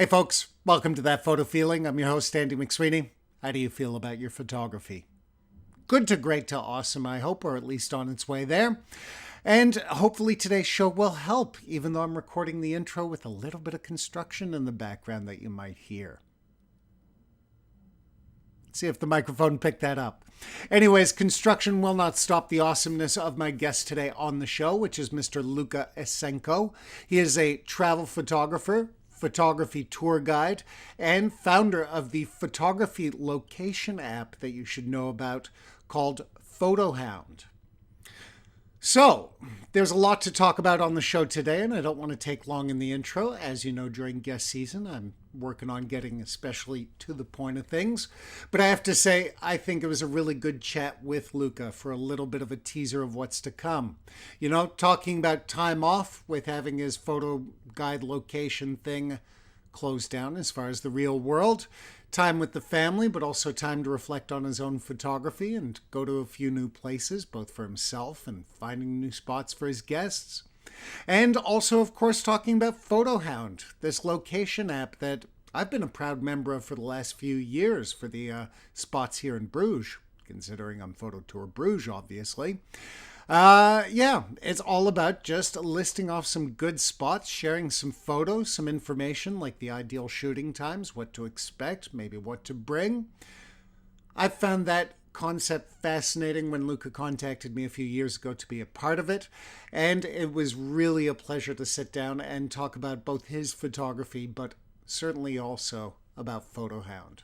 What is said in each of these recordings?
Hey folks, welcome to That Photo Feeling. I'm your host, Andy McSweeney. How do you feel about your photography? Good to great to awesome, I hope, or at least on its way there. And hopefully today's show will help, even though I'm recording the intro with a little bit of construction in the background that you might hear. Let's see if the microphone picked that up. Anyways, construction will not stop the awesomeness of my guest today on the show, which is Mr. Luka Esenko. He is a travel photographer, photography tour guide, and founder of the photography location app that you should know about called Photohound. So, there's a lot to talk about on the show today, and I don't want to take long in the intro. As you know, during guest season, I'm working on getting especially to the point of things. But I have to say, I think it was a really good chat with Luka for a little bit of a teaser of what's to come. You know, talking about time off with having his photo guide location thing closed down as far as the real world. Time with the family, but also time to reflect on his own photography and go to a few new places, both for himself and finding new spots for his guests. And also, of course, talking about Photohound, this location app that I've been a proud member of for the last few years for the spots here in Bruges, considering I'm Photo Tour Bruges, obviously. It's all about just listing off some good spots, sharing some photos, some information like the ideal shooting times, what to expect, maybe what to bring. I found that concept fascinating when Luka contacted me a few years ago to be a part of it, and it was really a pleasure to sit down and talk about both his photography, but certainly also about Photohound.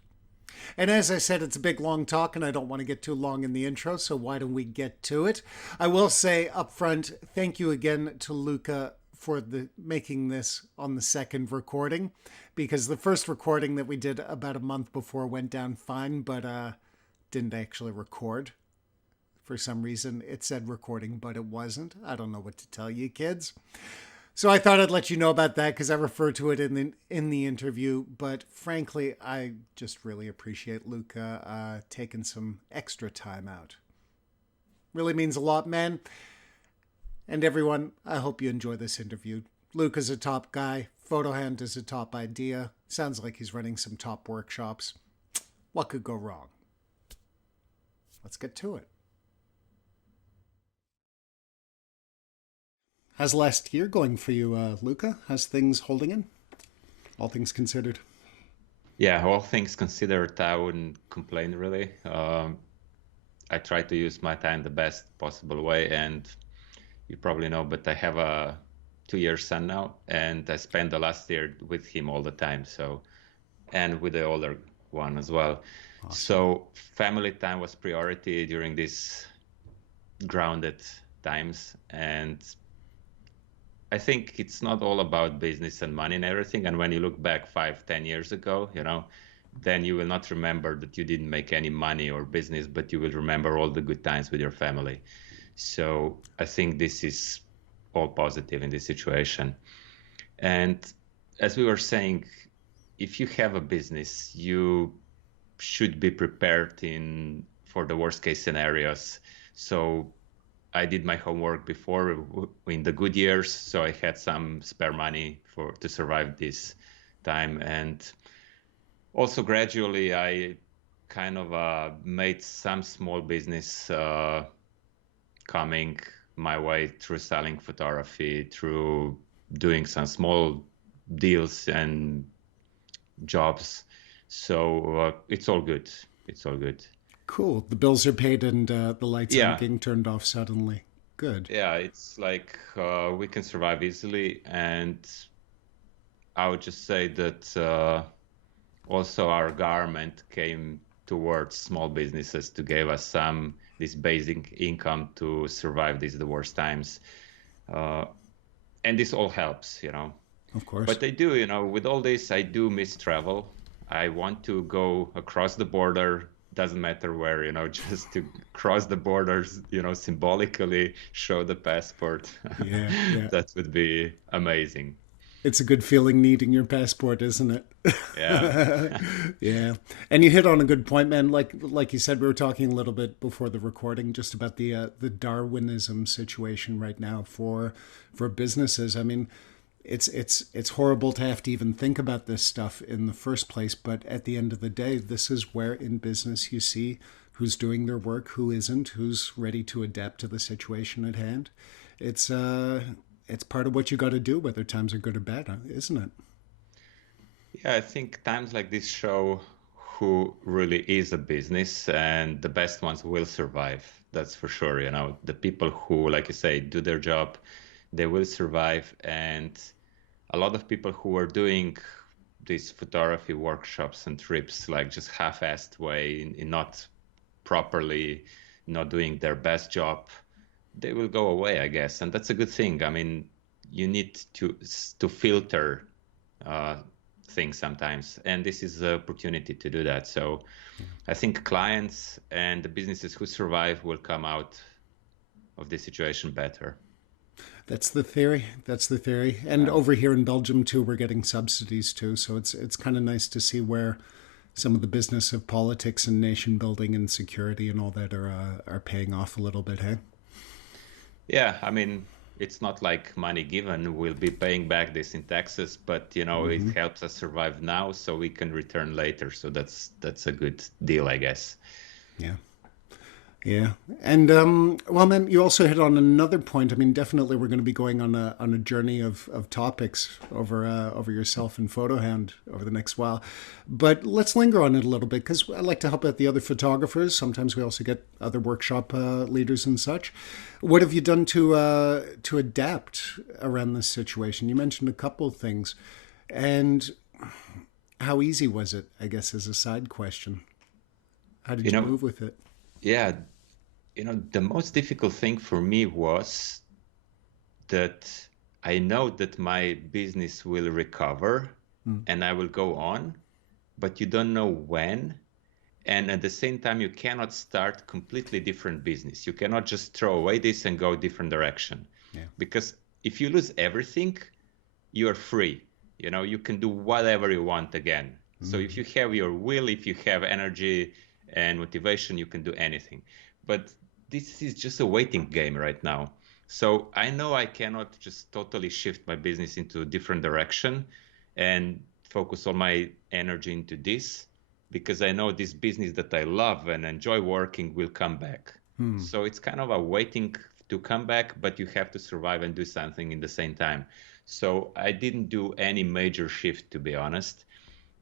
And as I said, it's a big, long talk, and I don't want to get too long in the intro, so why don't we get to it? I will say up front, thank you again to Luka for making this on the second recording, because the first recording that we did about a month before went down fine, but didn't actually record. For some reason, it said recording, but it wasn't. I don't know what to tell you, kids. So I thought I'd let you know about that because I refer to it in the interview. But frankly, I just really appreciate Luka taking some extra time out. Really means a lot, man. And everyone, I hope you enjoy this interview. Luka's a top guy. Photohound is a top idea. Sounds like he's running some top workshops. What could go wrong? Let's get to it. How's last year going for you, Luka? How's things holding in? All things considered. Yeah, all things considered, I wouldn't complain really. I try to use my time the best possible way, and you probably know, but I have a 2-year son now, and I spent the last year with him all the time. So, and with the older one as well. Awesome. So family time was priority during these grounded times, and I think it's not all about business and money and everything. And when you look back 5, 10 years ago, then you will not remember that you didn't make any money or business, but you will remember all the good times with your family. So I think this is all positive in this situation. And as we were saying, if you have a business, you should be prepared for the worst case scenarios. So I did my homework before in the good years, so I had some spare money to survive this time. And also gradually I kind of made some small business coming my way through selling photography, through doing some small deals and jobs. So it's all good. It's all good. Cool. The bills are paid and the lights Yeah. aren't getting turned off suddenly. Good. Yeah, it's like we can survive easily. And I would just say that also our government came towards small businesses to give us this basic income to survive the worst times. And this all helps, Of course. But I do, with all this, I do miss travel. I want to go across the border. Doesn't matter where, just to cross the borders, symbolically show the passport. Yeah. That would be amazing. It's a good feeling needing your passport, isn't it? Yeah. Yeah. And you hit on a good point, man. Like you said, we were talking a little bit before the recording just about the Darwinism situation right now for businesses. I mean, it's horrible to have to even think about this stuff in the first place, but at the end of the day, this is where in business you see who's doing their work, who isn't, who's ready to adapt to the situation at hand. It's part of what you got to do, whether times are good or bad, isn't it? Yeah, I think times like this show who really is a business, and the best ones will survive. That's for sure. The people who, like you say, do their job, they will survive. And a lot of people who are doing these photography workshops and trips, like just half-assed way, in not properly, not doing their best job, they will go away, I guess. And that's a good thing. I mean, you need to filter uh, things sometimes, and this is the opportunity to do that. So I think clients and the businesses who survive will come out of this situation better. That's the theory. That's the theory. And over here in Belgium too, we're getting subsidies too. So it's kind of nice to see where some of the business of politics and nation building and security and all that are paying off a little bit. Hey. Yeah, I mean, it's not like money given. We'll be paying back this in taxes, but it helps us survive now, so we can return later. So that's a good deal, I guess. Yeah. Yeah, and well, man, you also hit on another point. I mean, definitely, we're going to be going on a journey of topics over yourself and Photohound over the next while. But let's linger on it a little bit because I like to help out the other photographers. Sometimes we also get other workshop leaders and such. What have you done to adapt around this situation? You mentioned a couple of things, and how easy was it? I guess as a side question, how did you move with it? Yeah. The most difficult thing for me was that I know that my business will recover and I will go on, but you don't know when. And at the same time, you cannot start completely different business. You cannot just throw away this and go different direction. Yeah. Because if you lose everything, you are free. You can do whatever you want again. So if you have your will, if you have energy and motivation, you can do anything. But this is just a waiting game right now. So I know I cannot just totally shift my business into a different direction and focus all my energy into this, because I know this business that I love and enjoy working will come back. So it's kind of a waiting to come back, but you have to survive and do something in the same time. So I didn't do any major shift, to be honest,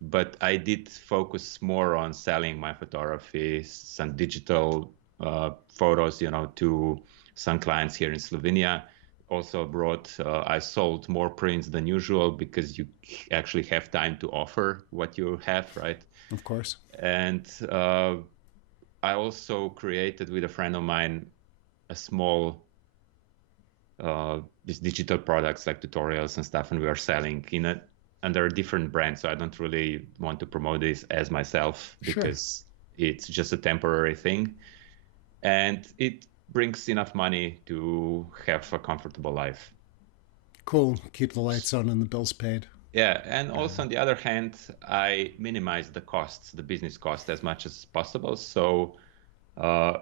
but I did focus more on selling my photography, some digital photos, to some clients here in Slovenia. Also abroad, I sold more prints than usual because you actually have time to offer what you have, right? Of course. And I also created with a friend of mine a small these digital products like tutorials and stuff, and we are selling in it under a different brand. So I don't really want to promote this as myself because it's just a temporary thing. And it brings enough money to have a comfortable life. Cool. Keep the lights on and the bills paid. Yeah. And also on the other hand, I minimize the costs, the business cost as much as possible. So I'm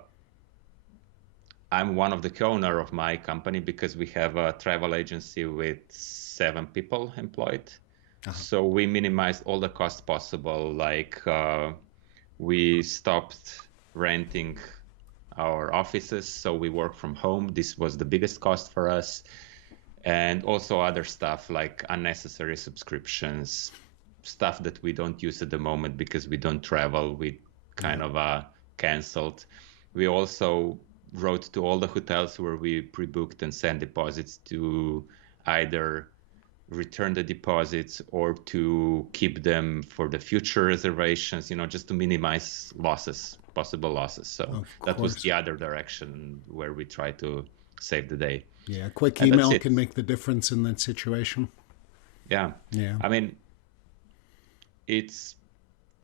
one of the co-owner of my company because we have a travel agency with 7 people employed. So we minimized all the costs possible. Like we stopped renting our offices, so we work from home. This was the biggest cost for us. And also other stuff like unnecessary subscriptions, stuff that we don't use at the moment because we don't travel, we kind of canceled. We also wrote to all the hotels where we pre-booked and sent deposits to either return the deposits or to keep them for the future reservations, just to minimize losses, possible losses. So that was the other direction where we try to save the day. Yeah, a quick email can make the difference in that situation. Yeah. I mean, it's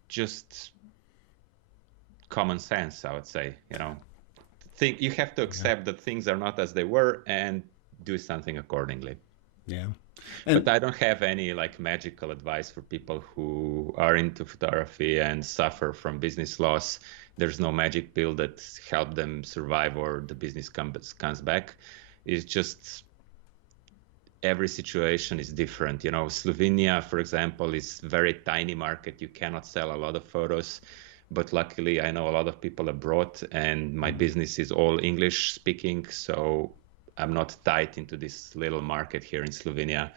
just common sense, I would say. You have to accept that things are not as they were and do something accordingly. Yeah. But I don't have any magical advice for people who are into photography and suffer from business loss. There's no magic pill that helps them survive or the business comes back. It's just every situation is different. You know, Slovenia, for example, is very tiny market. You cannot sell a lot of photos, but luckily I know a lot of people abroad, and my business is all English speaking, so I'm not tied into this little market here in Slovenia.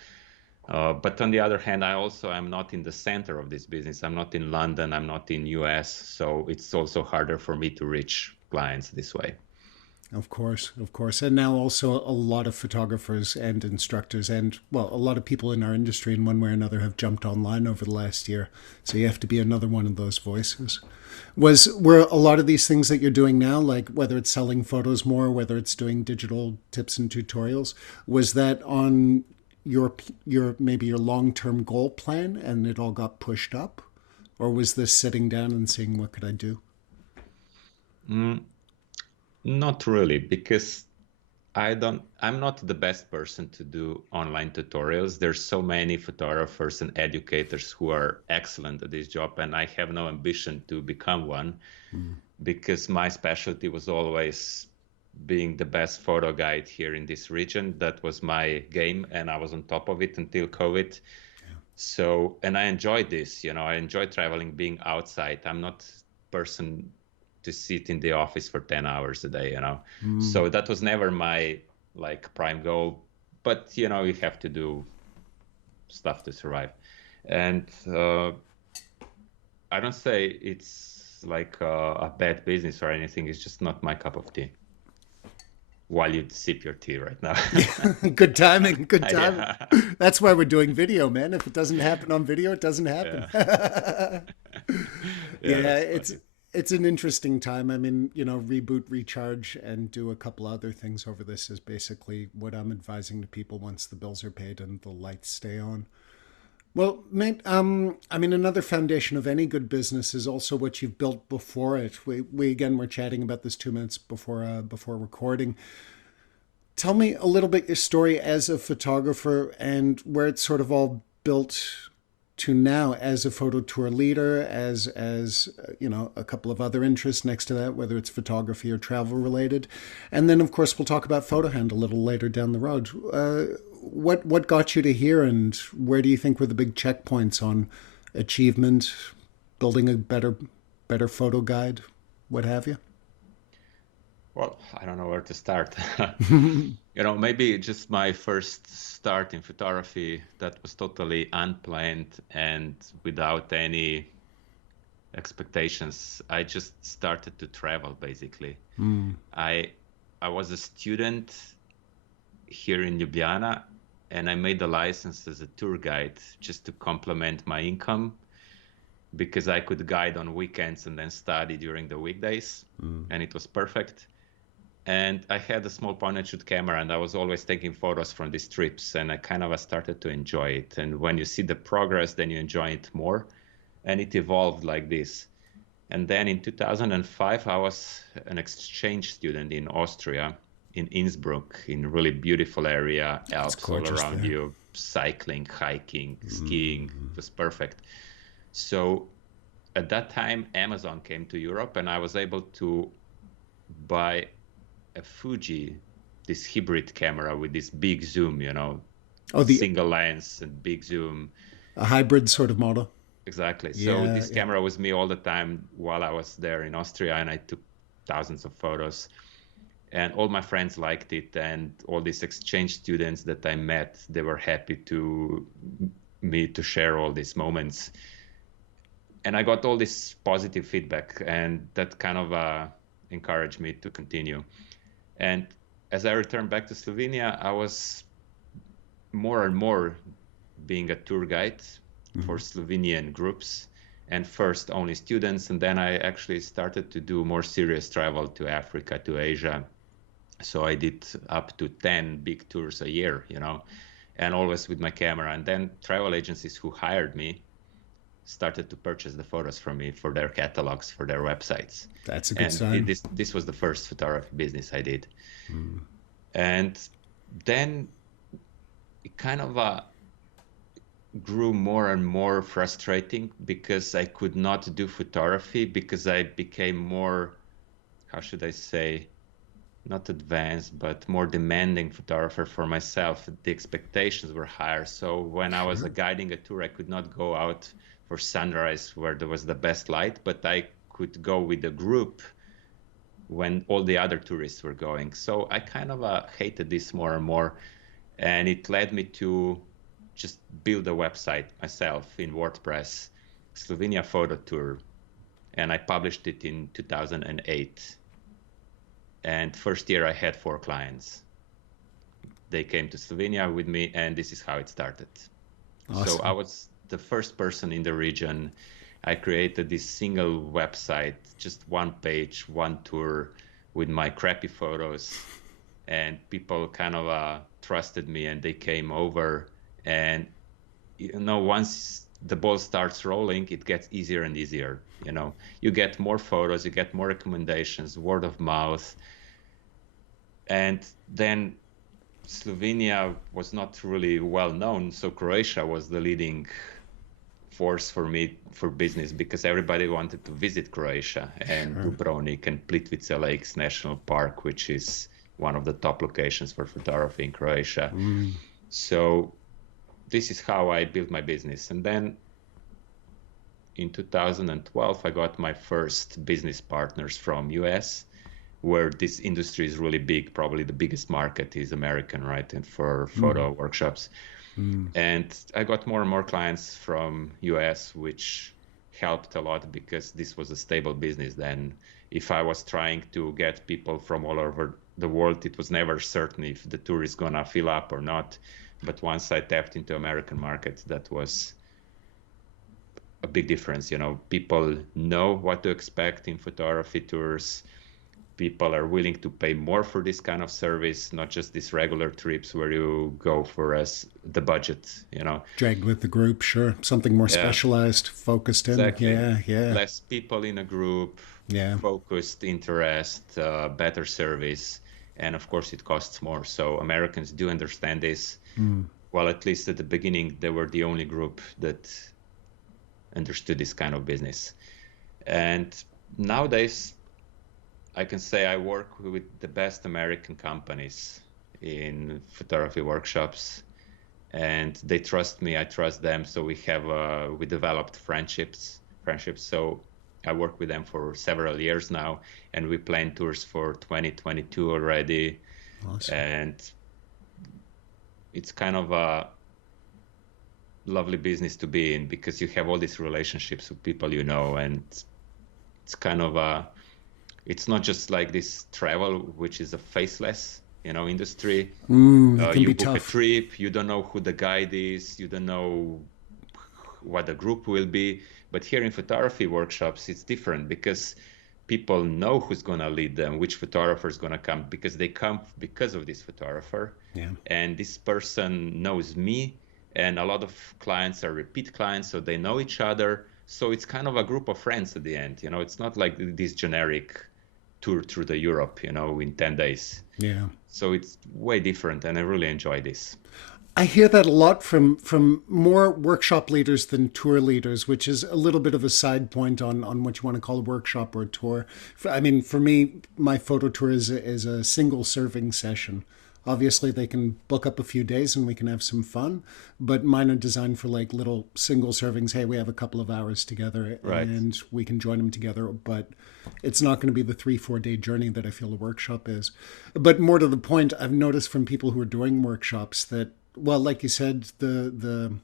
But on the other hand, I also am not in the center of this business. I'm not in London. I'm not in US. So it's also harder for me to reach clients this way. Of course, of course. And now also a lot of photographers and instructors and, well, a lot of people in our industry in one way or another have jumped online over the last year. So you have to be another one of those voices. Were a lot of these things that you're doing now, like whether it's selling photos more, whether it's doing digital tips and tutorials, was that on your maybe your long-term goal plan and it all got pushed up? Or was this sitting down and seeing what could I do? Mm, Not really, because I'm not the best person to do online tutorials. There's so many photographers and educators who are excellent at this job, and I have no ambition to become one because my specialty was always being the best photo guide here in this region. That was my game, and I was on top of it until COVID. So, and I enjoyed this, you know, I enjoy traveling, being outside. I'm not person to sit in the office for 10 hours a day, you know. So that was never my like prime goal, but you know, you have to do stuff to survive. And I don't say it's like a bad business or anything. It's just not my cup of tea. While you sip your tea right now. Good timing, good timing. Yeah. That's why we're doing video, man. If it doesn't happen on video, it doesn't happen. Yeah. Yeah, Yeah, that's funny. it's an interesting time. I mean, reboot, recharge, and do a couple other things over this is basically what I'm advising to people once the bills are paid and the lights stay on. Well, mate, I mean, another foundation of any good business is also what you've built before it. We again were chatting about this 2 minutes before recording. Tell me a little bit your story as a photographer and where it's sort of all built to now as a photo tour leader, as a couple of other interests next to that, whether it's photography or travel related, and then of course we'll talk about Photohound a little later down the road. What got you to here, and where do you think were the big checkpoints on achievement, building a better photo guide, what have you? Well, I don't know where to start. You know, maybe just my first start in photography that was totally unplanned and without any expectations. I just started to travel basically. I I was a student here in Ljubljana, and I made a license as a tour guide just to complement my income because I could guide on weekends and then study during the weekdays, and it was perfect. And I had a small point and shoot camera, and I was always taking photos from these trips, and I kind of started to enjoy it. And when you see the progress, then you enjoy it more, and it evolved like this. And then in 2005, I was an exchange student in Austria, in Innsbruck, in a really beautiful area, It's Alps all gorgeous around there. you, cycling, hiking, skiing. It was perfect. So at that time, Amazon came to Europe, and I was able to buy a Fuji, this hybrid camera with this big zoom, you know, Oh, the single lens and big zoom. a hybrid sort of model. Exactly. So Yeah, this yeah. camera was me all the time while I was there in Austria, and I took thousands of photos. And all my friends liked it, and all these exchange students that I met, they were happy to me to share all these moments. And I got all this positive feedback, and that kind of encouraged me to continue. And as I returned back to Slovenia, I was more and more being a tour guide for Slovenian groups, and first only students. And then I actually started to do more serious travel to Africa, to Asia. So I did up to 10 big tours a year, you know, and always with my camera. And then travel agencies who hired me started to purchase the photos from me for their catalogs, for their websites. That's a good And sign. this was the first photography business I did. And then it kind of grew more and more frustrating because I could not do photography because I became more, how should I say, not advanced, but more demanding photographer for myself. The expectations were higher. So when I was guiding a tour, I could not go out for sunrise where there was the best light, but I could go with a group when all the other tourists were going. So I kind of hated this more and more. And it led me to just build a website myself in WordPress, Slovenia Photo Tour. And I published it in 2008. And first year I had 4 clients. They came to Slovenia with me, and this is how it started. Awesome. So I was the first person in the region. I created this single website, just one page, one tour with my crappy photos, and people kind of trusted me, and they came over. And once the ball starts rolling, it gets easier and easier. You get more photos, you get more recommendations, word of mouth. And then Slovenia was not really well known, so Croatia was the leading force for me for business, because everybody wanted to visit Croatia and Dubrovnik and Plitvice Lakes National Park, which is one of the top locations for photography in Croatia. So this is how I built my business. And then in 2012, I got my first business partners from US, where this industry is really big. Probably the biggest market is American, right? And for photo workshops. And I got more and more clients from US, which helped a lot because this was a stable business then. If I was trying to get people from all over the world, it was never certain if the tour is gonna fill up or not. But once I tapped into American market, that was a big difference. People know what to expect in photography tours. People are willing to pay more for this kind of service, not just these regular trips where you go for the budget, Dragged with the group, sure. Something more specialized, focused in. Exactly. Yeah. Less people in a group, focused interest, better service. And of course, it costs more. So Americans do understand this. Well, at least at the beginning, they were the only group that understood this kind of business. And nowadays, I can say I work with the best American companies in photography workshops, and they trust me, I trust them. So we developed friendships. So I work with them for several years now, and we plan tours for 2022 already. Awesome. And it's kind of a lovely business to be in, because you have all these relationships with people, and it's kind of it's not just like this travel, which is a faceless, industry. You book tough. a trip, you don't know who the guide is, you don't know what the group will be. But here in photography workshops, it's different, because people know who's going to lead them, which photographer is going to come, because they come because of this photographer. And this person knows me, and a lot of clients are repeat clients, so they know each other. So it's kind of a group of friends at the end. It's not like this generic tour through the Europe, in 10 days. Yeah. So it's way different, and I really enjoy this. I hear that a lot from more workshop leaders than tour leaders, which is a little bit of a side point on what you want to call a workshop or a tour. I mean, for me, my photo tour is a single serving session. Obviously, they can book up a few days and we can have some fun, but mine are designed for like little single servings. Hey, we have a couple of hours together and we can join them together, but it's not going to be the 3-4 day journey that I feel a workshop is. But more to the point, I've noticed from people who are doing workshops that, well, like you said, the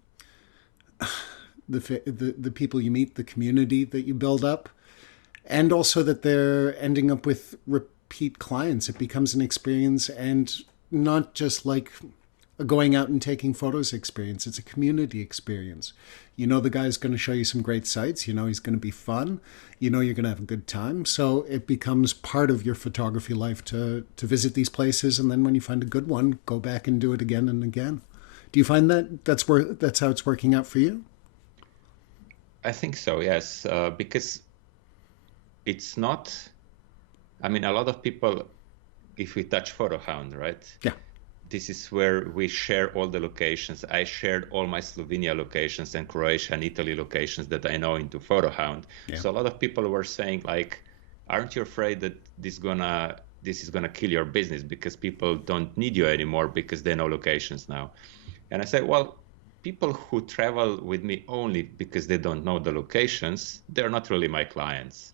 people you meet, the community that you build up, and also that they're ending up with repeat clients. It becomes an experience, and not just like a going out and taking photos experience. It's a community experience. The guy's going to show you some great sites. He's going to be fun. You're going to have a good time. So it becomes part of your photography life to visit these places. And then when you find a good one, go back and do it again and again. Do you find that that's how it's working out for you? I think so, yes. Because it's not, a lot of people, if we touch Photohound, right? Yeah. This is where we share all the locations. I shared all my Slovenia locations and Croatia and Italy locations that I know into Photohound. Yeah. So a lot of people were saying, like, aren't you afraid that this this is going to kill your business because people don't need you anymore because they know locations now. And I said, well, people who travel with me only because they don't know the locations, they're not really my clients.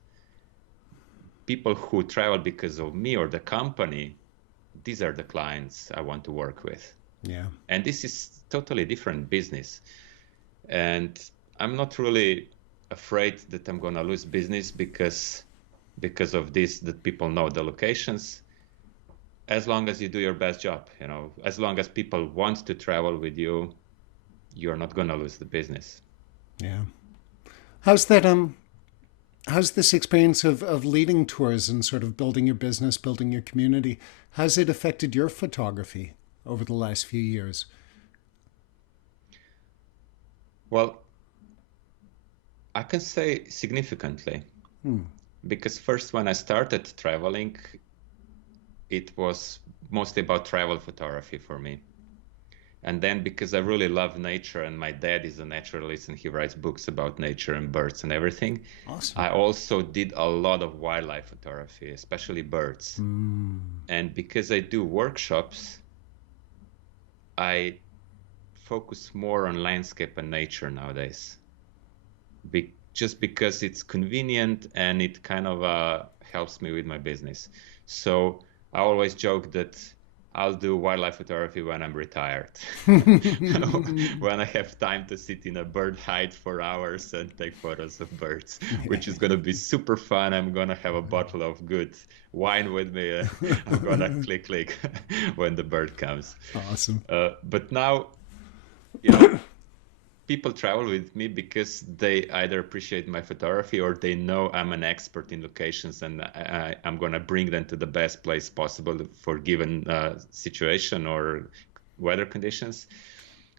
People who travel because of me or the company, these are the clients I want to work with. Yeah. And this is totally different business. And I'm not really afraid that I'm going to lose business because of this, that people know the locations. As long as you do your best job, as long as people want to travel with you, you're not going to lose the business. Yeah. How's that, how's this experience of leading tours and sort of building your business, building your community, how's it affected your photography over the last few years? Well, I can say significantly. Because first, when I started traveling, it was mostly about travel photography for me. And then because I really love nature, and my dad is a naturalist and he writes books about nature and birds and everything. Awesome. I also did a lot of wildlife photography, especially birds. And because I do workshops, I focus more on landscape and nature nowadays. Just because it's convenient and it kind of helps me with my business. So I always joke that I'll do wildlife photography when I'm retired. When I have time to sit in a bird hide for hours and take photos of birds, which is going to be super fun. I'm going to have a bottle of good wine with me. I'm going to click when the bird comes. Awesome. But now, people travel with me because they either appreciate my photography or they know I'm an expert in locations, and I'm going to bring them to the best place possible for given situation or weather conditions.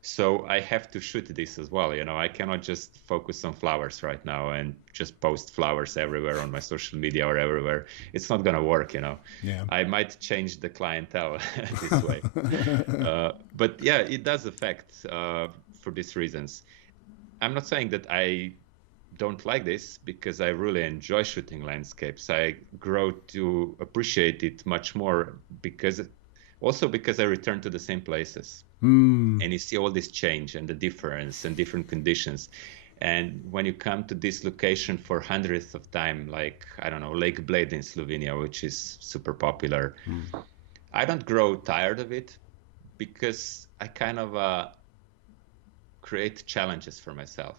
So I have to shoot this as well. I cannot just focus on flowers right now and just post flowers everywhere on my social media or everywhere. It's not going to work, Yeah. I might change the clientele this way. But yeah, it does affect for these reasons. I'm not saying that I don't like this, because I really enjoy shooting landscapes. I grow to appreciate it much more because I return to the same places. And you see all this change and the difference and different conditions. And when you come to this location for hundredth of time, like, I don't know, Lake Bled in Slovenia, which is super popular, I don't grow tired of it because I kind of create challenges for myself.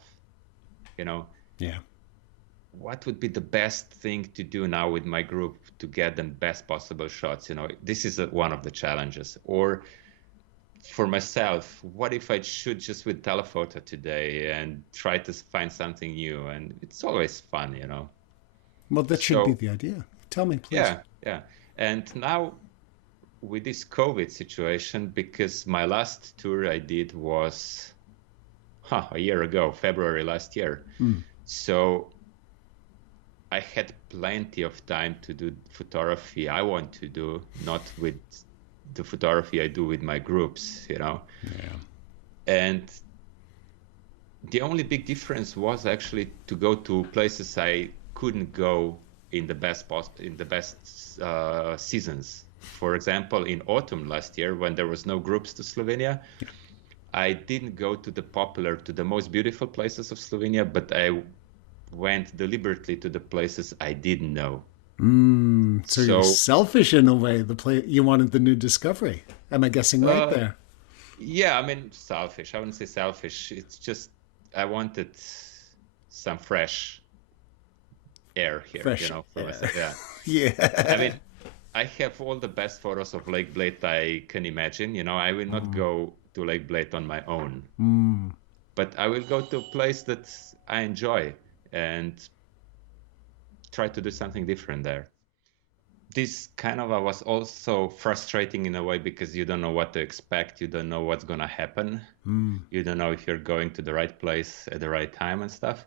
Yeah. What would be the best thing to do now with my group to get the best possible shots? This is one of the challenges. Or for myself, what if I shoot just with telephoto today and try to find something new? And it's always fun. Well, that should be the idea. Tell me, please. Yeah. And now with this COVID situation, because my last tour I did was a year ago, February last year. So I had plenty of time to do photography I want to do, not with the photography I do with my groups, Yeah. And the only big difference was actually to go to places I couldn't go in the best seasons. For example, in autumn last year, when there was no groups to Slovenia, I didn't go to the most beautiful places of Slovenia, but I went deliberately to the places I didn't know. So you're selfish in a way. You wanted the new discovery. Am I guessing right there? Yeah, I mean, selfish. I wouldn't say selfish. It's just I wanted some fresh air here, for myself. Yeah. Yeah. I mean, I have all the best photos of Lake Bled I can imagine. I will not go to Lake Bled on my own, but I will go to a place that I enjoy and try to do something different there. This kind of was also frustrating in a way because you don't know what to expect. You don't know what's going to happen. You don't know if you're going to the right place at the right time and stuff.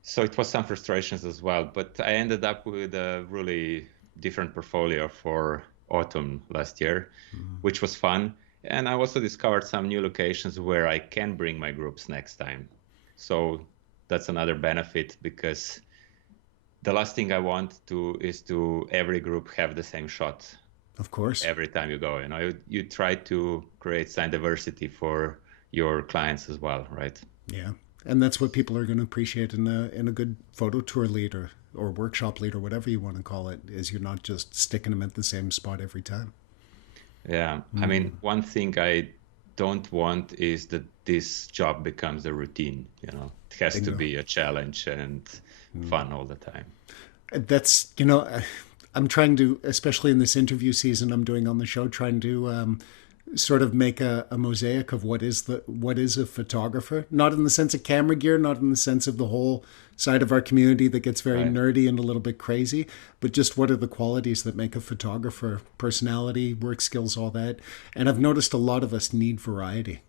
So it was some frustrations as well, but I ended up with a really different portfolio for autumn last year, which was fun. And I also discovered some new locations where I can bring my groups next time. So that's another benefit, because the last thing I want to is to every group have the same shot Of course. every time you go. You try to create some diversity for your clients as well, right? Yeah. And that's what people are going to appreciate in a good photo tour leader or workshop leader, whatever you want to call it, is you're not just sticking them at the same spot every time. Yeah. I mean, one thing I don't want is that this job becomes a routine, It has to Bingo. be a challenge and fun all the time. That's, I'm trying to, especially in this interview season I'm doing on the show, trying to sort of make a mosaic of what is a photographer, not in the sense of camera gear, not in the sense of the whole side of our community that gets very Right. nerdy and a little bit crazy, but just what are the qualities that make a photographer: personality, work skills, all that. And I've noticed a lot of us need variety.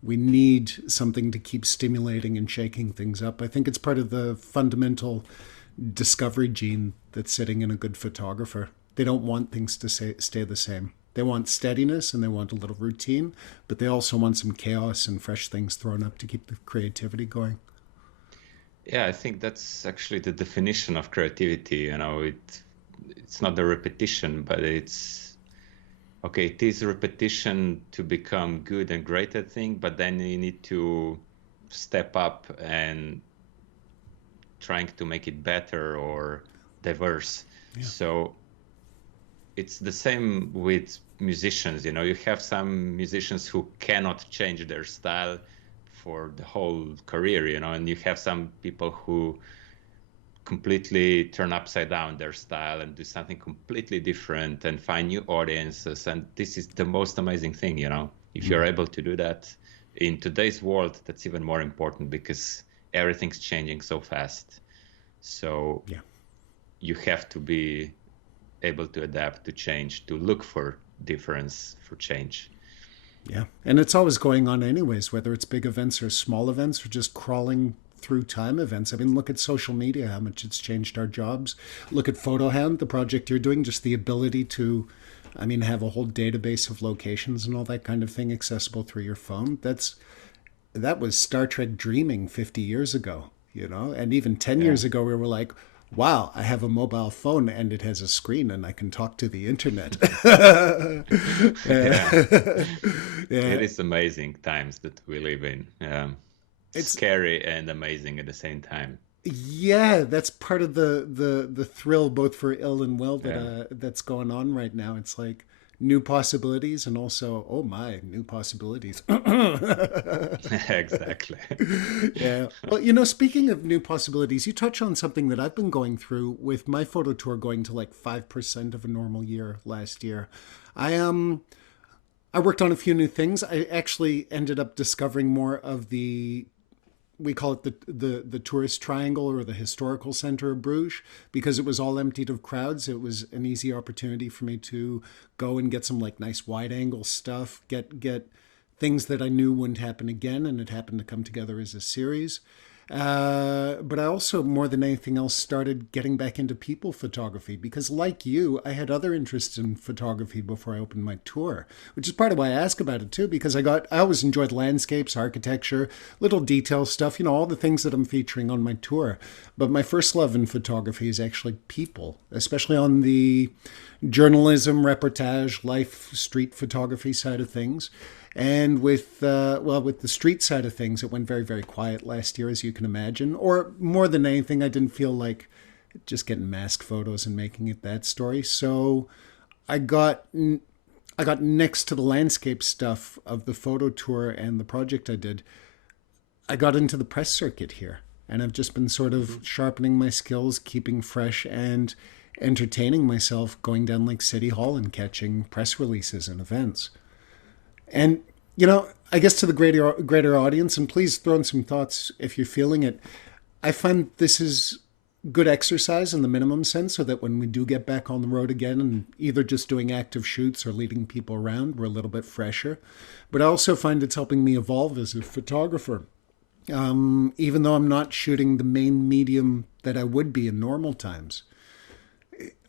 We need something to keep stimulating and shaking things up. I think it's part of the fundamental discovery gene that's sitting in a good photographer. They don't want things to stay the same. They want steadiness and they want a little routine, but they also want some chaos and fresh things thrown up to keep the creativity going. Yeah, I think that's actually the definition of creativity. It's not the repetition, but it's okay. It is repetition to become good and great at thing, but then you need to step up and trying to make it better or diverse. Yeah. So it's the same with musicians. You have some musicians who cannot change their style for the whole career, and you have some people who completely turn upside down their style and do something completely different and find new audiences. And this is the most amazing thing, if you're able to do that in today's world. That's even more important because everything's changing so fast. So Yeah. you have to be able to adapt, to change, to look for difference, for change. Yeah. And it's always going on anyways, whether it's big events or small events or just crawling through time events. I mean, look at social media, how much it's changed our jobs. Look at Photohound, the project you're doing, just the ability to, I mean, have a whole database of locations and all that kind of thing accessible through your phone. That was Star Trek dreaming 50 years ago, and even 10 Yeah. years ago, we were like, wow, I have a mobile phone and it has a screen and I can talk to the internet. Yeah. Yeah. It is amazing times that we live in. It's Scary and amazing at the same time. Yeah, that's part of the thrill, both for ill and well, Yeah. that's going on right now. It's like new possibilities and also, oh my, new possibilities. Exactly. Yeah. Well, speaking of new possibilities, you touch on something that I've been going through with my photo tour going to like 5% of a normal year last year. I worked on a few new things. I actually ended up discovering more of we call it the tourist triangle or the historical center of Bruges, because it was all emptied of crowds. It was an easy opportunity for me to go and get some like nice wide angle stuff, get things that I knew wouldn't happen again, and it happened to come together as a series. But I also, more than anything else, started getting back into people photography because, like you, I had other interests in photography before I opened my tour, which is part of why I ask about it too. Because I always enjoyed landscapes, architecture, little detail stuff, all the things that I'm featuring on my tour. But my first love in photography is actually people, especially on the journalism, reportage, life, street photography side of things. And with with the street side of things, it went very, very quiet last year, as you can imagine. Or more than anything, I didn't feel like just getting mask photos and making it that story. So I got I got next to the landscape stuff of the photo tour and the project I did. I got into the press circuit here, and I've just been sort of sharpening my skills, keeping fresh, and entertaining myself, going down like City Hall and catching press releases and events. And I guess to the greater audience, and please throw in some thoughts if you're feeling it. I find this is good exercise in the minimum sense, so that when we do get back on the road again and either just doing active shoots or leading people around, we're a little bit fresher. But I also find it's helping me evolve as a photographer. Even though I'm not shooting the main medium that I would be in normal times.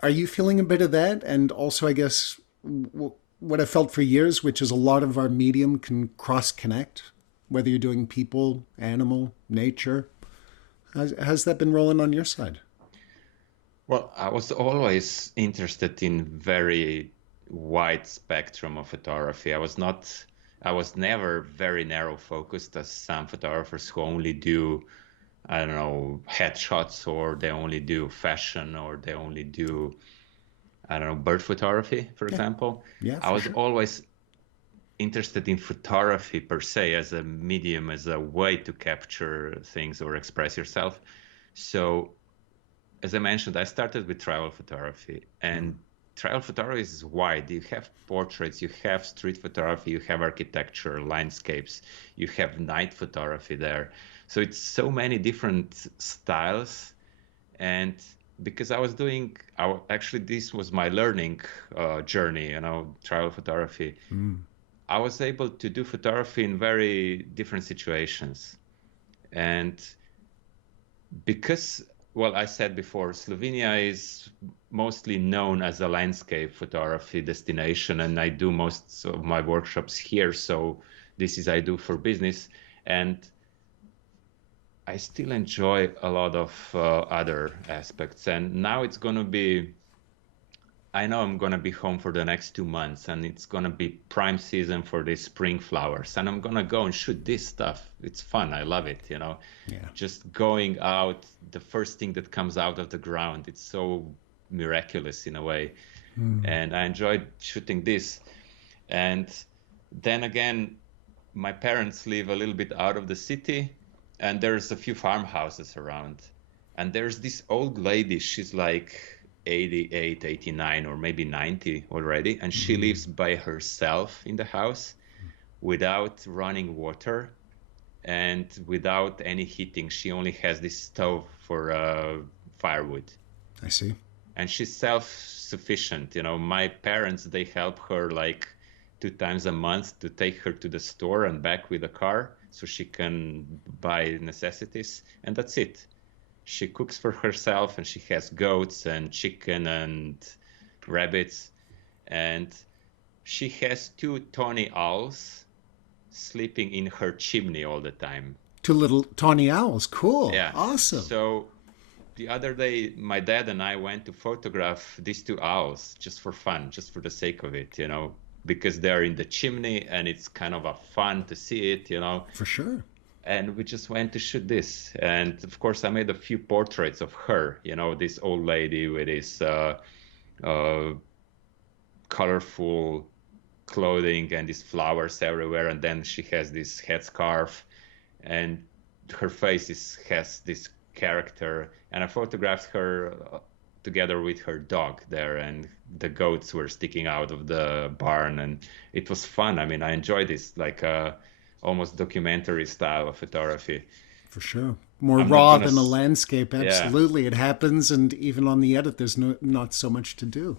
Are you feeling a bit of that? And also, I guess, what I felt for years, which is a lot of our medium can cross connect, whether you're doing people, animal, nature. Has that been rolling on your side? Well, I was always interested in very wide spectrum of photography. I was never very narrow focused as some photographers who only do, I don't know, headshots, or they only do fashion, or they only do, I don't know, bird photography, for Yeah, example. yeah, I for was sure. always interested in photography per se as a medium, as a way to capture things or express yourself. So, as I mentioned, I started with travel photography, Mm. and travel photography is wide. You have portraits, you have street photography, you have architecture, landscapes, you have night photography there. So it's so many different styles. And because I was doing, actually, this was my learning journey, travel photography. Mm. I was able to do photography in very different situations. And because, well, I said before, Slovenia is mostly known as a landscape photography destination, and I do most of my workshops here. So this is I do for business, and I still enjoy a lot of other aspects. And now it's going to be, I know I'm gonna be home for the next 2 months, and it's gonna be prime season for the spring flowers, and I'm gonna go and shoot this stuff. It's fun. I love it. Yeah. Just going out, the first thing that comes out of the ground. It's so miraculous in a way, Mm. and I enjoyed shooting this. And then again, my parents live a little bit out of the city, and there's a few farmhouses around. And there's this old lady, she's like 88, 89, or maybe 90 already, and she Mm. lives by herself in the house without running water and without any heating. She only has this stove for firewood, I see. and she's self-sufficient. My parents, they help her like 2 times a month to take her to the store and back with a car so she can buy necessities, and that's it. She cooks for herself, and she has goats and chicken and rabbits, and she has two tawny owls sleeping in her chimney all the time. Two little tawny owls. Cool. Yeah. Awesome. So the other day, my dad and I went to photograph these two owls just for fun, just for the sake of it, because they're in the chimney and it's kind of a fun to see it. For sure. And we just went to shoot this. And of course, I made a few portraits of her, this old lady with this uh, colorful clothing and these flowers everywhere. And then she has this headscarf, and her face has this character. And I photographed her together with her dog there, and the goats were sticking out of the barn, and it was fun. I mean, I enjoyed this like almost documentary style of photography. For sure. More I'm not raw gonna, than a landscape. yeah. Absolutely. It happens. And even on the edit, there's not so much to do.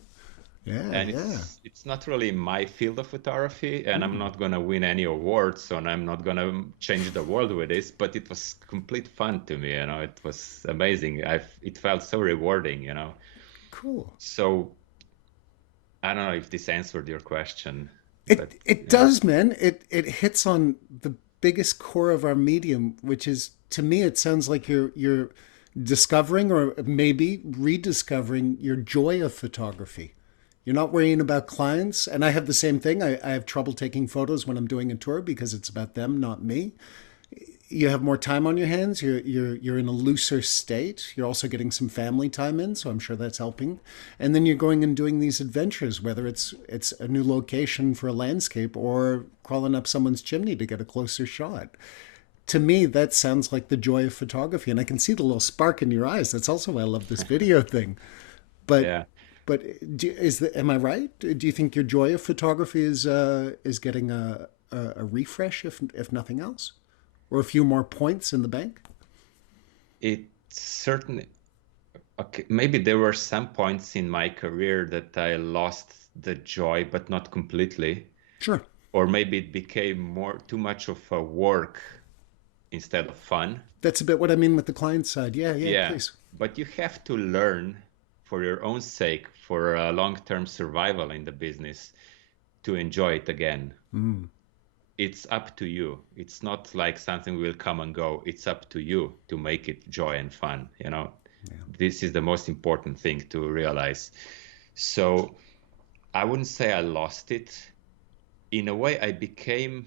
Yeah. And Yeah. it's not really my field of photography, and I'm Mm. not gonna win any awards, and I'm not gonna change the world with this. But it was complete fun to me. It was amazing. It felt so rewarding. Cool. So I don't know if this answered your question, but It yeah. does, man. It hits on the biggest core of our medium, which is, to me, it sounds like you're discovering or maybe rediscovering your joy of photography. You're not worrying about clients, and I have the same thing. I have trouble taking photos when I'm doing a tour because it's about them, not me. You have more time on your hands. You're in a looser state. You're also getting some family time in, so I'm sure that's helping. And then you're going and doing these adventures, whether it's a new location for a landscape or crawling up someone's chimney to get a closer shot. To me, that sounds like the joy of photography, and I can see the little spark in your eyes. That's also why I love this video thing. But Yeah. but am I right? Do you think your joy of photography is getting a refresh, if nothing else, or a few more points in the bank? It certainly, okay, maybe there were some points in my career that I lost the joy, but not completely. Sure. Or maybe it became more too much of a work instead of fun. That's a bit what I mean with the client side. Yeah, yeah, Yeah, please. but you have to learn for your own sake, for long-term survival in the business, to enjoy it again. Mm. It's up to you. It's not like something will come and go. It's up to you to make it joy and fun. This is the most important thing to realize. So I wouldn't say I lost it. In a way, I became,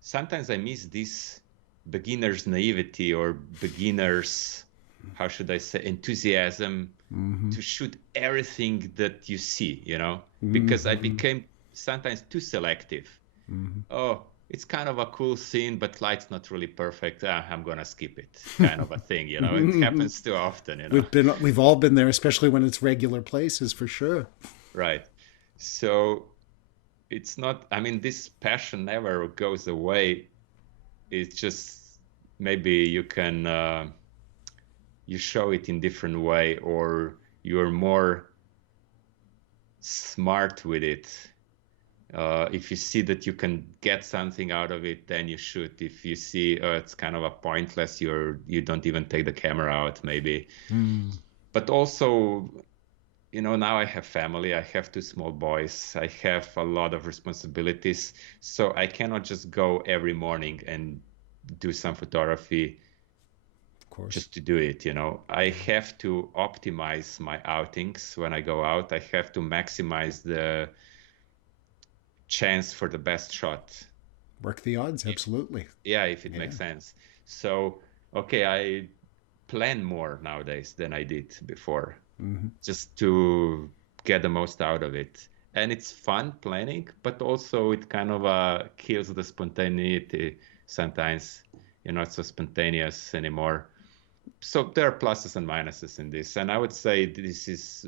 sometimes I miss this beginner's naivety or beginner's, how should I say, enthusiasm to shoot everything that you see, because I became sometimes too selective. Oh, it's kind of a cool scene, but light's not really perfect. I'm gonna skip it, kind of a thing. It happens too often. We've all been there, especially when it's regular places, for sure. Right. So it's not. I mean, this passion never goes away. It's just maybe you can you show it in different way, or you're more smart with it. If you see that you can get something out of it, then you shoot. If you see it's kind of a pointless, you don't even take the camera out, maybe. But also, now I have family. I have 2 small boys. I have a lot of responsibilities, so I cannot just go every morning and do some photography. Of course. Just to do it. I have to optimize my outings when I go out. I have to maximize the chance for the best shot. Work the odds, absolutely. If it makes sense. So, okay, I plan more nowadays than I did before, just to get the most out of it. And it's fun planning, but also it kind of kills the spontaneity sometimes. You're not so spontaneous anymore. So there are pluses and minuses in this. And I would say this is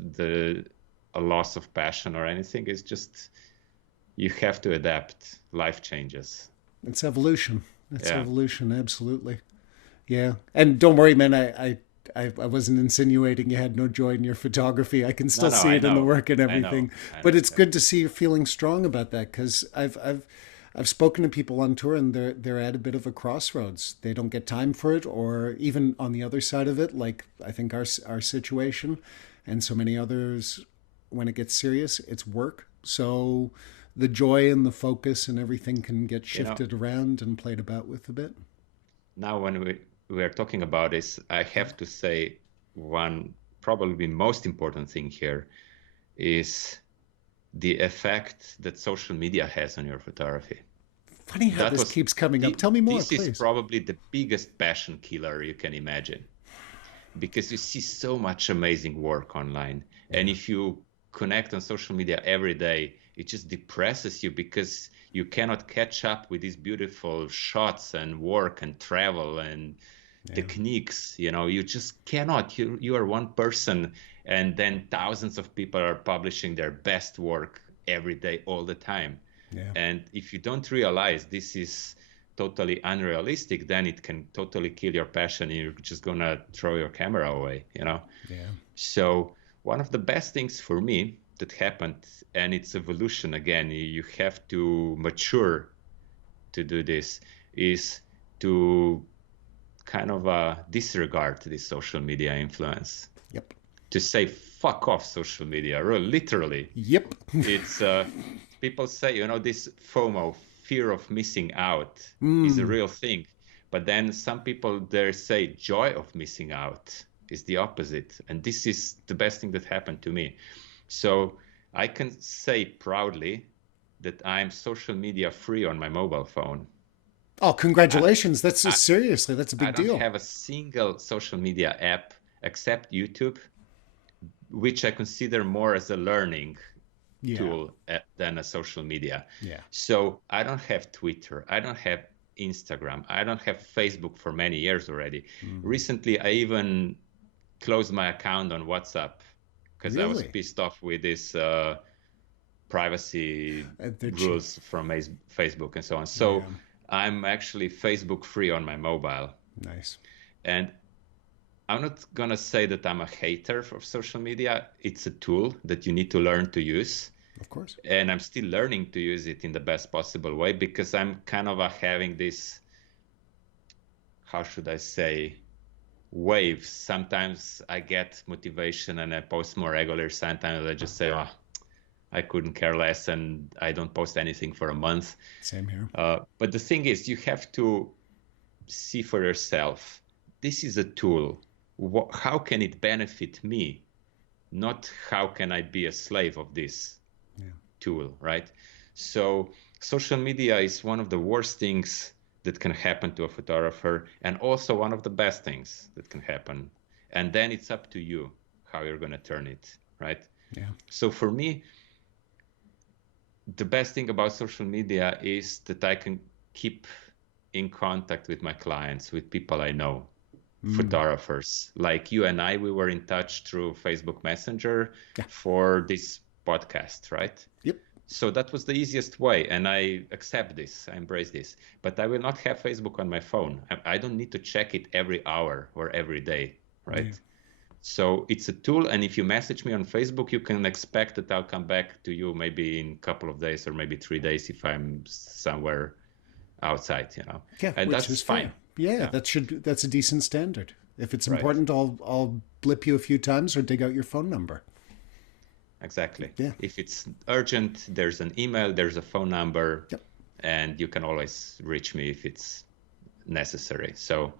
a loss of passion or anything. It's just, you have to adapt. Life changes. It's evolution. It's evolution, absolutely. Yeah. And don't worry, man, I wasn't insinuating you had no joy in your photography. I can still see it in the work and everything. But it's good to see you're feeling strong about that, because I've spoken to people on tour and they're at a bit of a crossroads. They don't get time for it, or even on the other side of it, like I think our situation and so many others, when it gets serious, it's work. So the joy and the focus and everything can get shifted around and played about with a bit. Now, when we are talking about this, I have to say one probably most important thing here is the effect that social media has on your photography. Funny how this keeps coming up. Tell me more, please. This is probably the biggest passion killer you can imagine, because you see so much amazing work online. And if you connect on social media every day, it just depresses you because you cannot catch up with these beautiful shots and work and travel and techniques. You just cannot. You are one person, and then thousands of people are publishing their best work every day, all the time. And if you don't realize this is totally unrealistic, then it can totally kill your passion. You're just gonna throw your camera away. So one of the best things for me that happened, and it's evolution again, you have to mature to do this, is to kind of disregard this social media influence. To say fuck off social media, literally. It's people say, this FOMO, fear of missing out, is a real thing. But then some people there say joy of missing out is the opposite. And this is the best thing that happened to me. So I can say proudly that I'm social media free on my mobile phone. Oh, congratulations. Seriously, that's a big deal. I don't have a single social media app except YouTube, which I consider more as a learning tool than a social media. So I don't have Twitter. I don't have Instagram. I don't have Facebook for many years already. Recently, I even closed my account on WhatsApp because I was pissed off with this privacy rules from Facebook and so on. So I'm actually Facebook free on my mobile. Nice. And I'm not going to say that I'm a hater of social media. It's a tool that you need to learn to use. Of course. And I'm still learning to use it in the best possible way, because I'm kind of having this, how should I say, waves. Sometimes I get motivation and I post more regular. Sometimes I just say, I couldn't care less, and I don't post anything for a month. Same here. But the thing is, you have to see for yourself, this is a tool. How can it benefit me? Not how can I be a slave of this tool, right? So social media is one of the worst things that can happen to a photographer, and also one of the best things that can happen. And then it's up to you how you're going to turn it, right? Yeah. So for me, the best thing about social media is that I can keep in contact with my clients, with people I know, photographers like you and I. We were in touch through Facebook Messenger for this podcast, right? Yep. So that was the easiest way, and I accept this, I embrace this. But I will not have Facebook on my phone. I don't need to check it every hour or every day, right? Yeah. So it's a tool, and if you message me on Facebook, you can expect that I'll come back to you maybe in a couple of days or maybe 3 days if I'm somewhere outside, Yeah, and which that's is fine. Yeah, that's a decent standard. If it's important, I'll blip you a few times or dig out your phone number. Exactly. Yeah. If it's urgent, there's an email, there's a phone number, and you can always reach me if it's necessary. So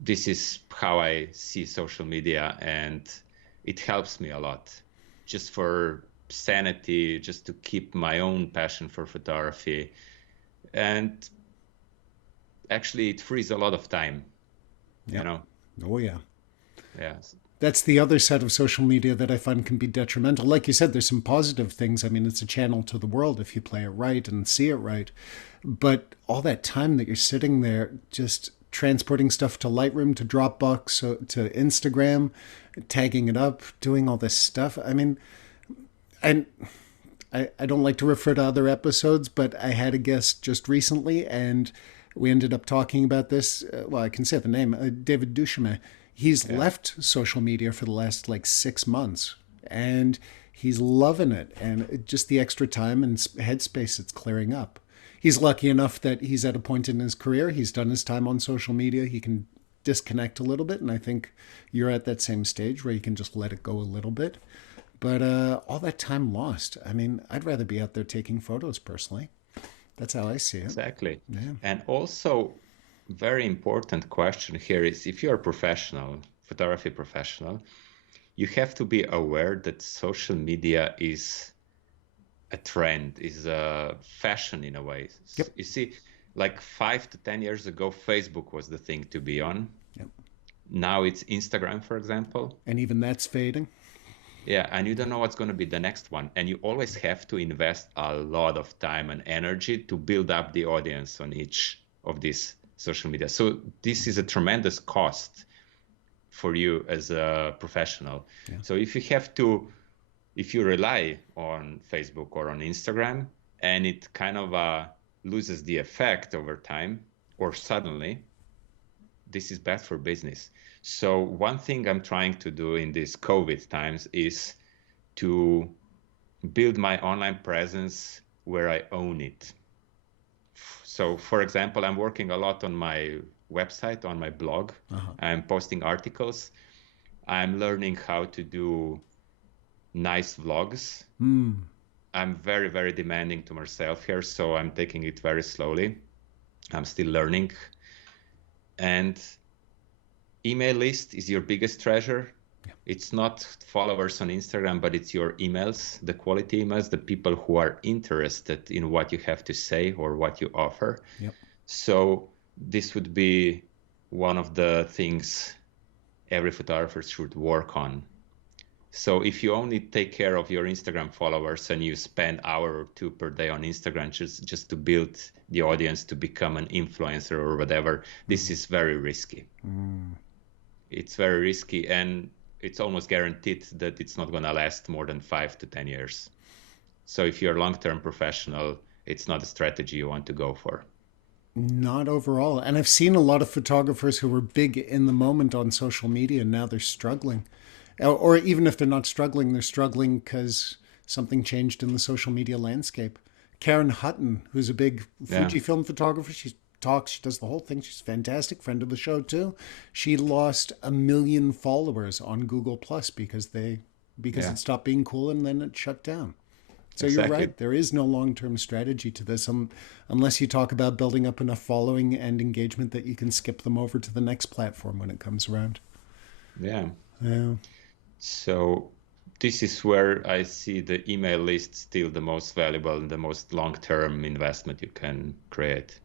this is how I see social media, and it helps me a lot just for sanity, just to keep my own passion for photography. And actually it frees a lot of time, Oh, yeah. Yeah. That's the other side of social media that I find can be detrimental. Like you said, there's some positive things. I mean, it's a channel to the world if you play it right and see it right. But all that time that you're sitting there just transporting stuff to Lightroom, to Dropbox, to Instagram, tagging it up, doing all this stuff. I mean, and I don't like to refer to other episodes, but I had a guest just recently, and we ended up talking about this. Well, I can say the name, David Duchamp. He's left social media for the last 6 months, and he's loving it. And just the extra time and headspace it's clearing up. He's lucky enough that he's at a point in his career. He's done his time on social media. He can disconnect a little bit. And I think you're at that same stage where you can just let it go a little bit. But all that time lost. I mean, I'd rather be out there taking photos personally. That's how I see it. Exactly. Yeah. And also, very important question here is, if you're a professional, photography professional, you have to be aware that social media is a trend, is a fashion in a way. Yep. You see, 5 to 10 years ago, Facebook was the thing to be on. Yep. Now it's Instagram, for example. And even that's fading. Yeah, and you don't know what's going to be the next one. And you always have to invest a lot of time and energy to build up the audience on each of these social media. So this is a tremendous cost for you as a professional. Yeah. So if you rely on Facebook or on Instagram, and it kind of loses the effect over time or suddenly, this is bad for business. So one thing I'm trying to do in these COVID times is to build my online presence where I own it. So, for example, I'm working a lot on my website, on my blog. I'm posting articles. I'm learning how to do nice vlogs. I'm very, very demanding to myself here, so I'm taking it very slowly. I'm still learning. And email list is your biggest treasure. Yeah. It's not followers on Instagram, but it's your emails, the quality emails, the people who are interested in what you have to say or what you offer. Yep. So this would be one of the things every photographer should work on. So if you only take care of your Instagram followers and you spend an hour or 2 per day on Instagram just to build the audience to become an influencer or whatever, this is very risky. It's very risky, and it's almost guaranteed that it's not going to last more than 5 to 10 years. So if you're a long-term professional, it's not a strategy you want to go for. Not overall. And I've seen a lot of photographers who were big in the moment on social media, and now they're struggling. Or even if they're not struggling, they're struggling because something changed in the social media landscape. Karen Hutton, who's a big Fujifilm photographer, she talks, she does the whole thing. She's fantastic, friend of the show too. She lost 1 million followers on Google Plus because it stopped being cool and then it shut down. So you're exactly. right. There is no long-term strategy to this unless you talk about building up enough following and engagement that you can skip them over to the next platform when it comes around. Yeah. Yeah. So this is where I see the email list still the most valuable and the most long-term investment you can create.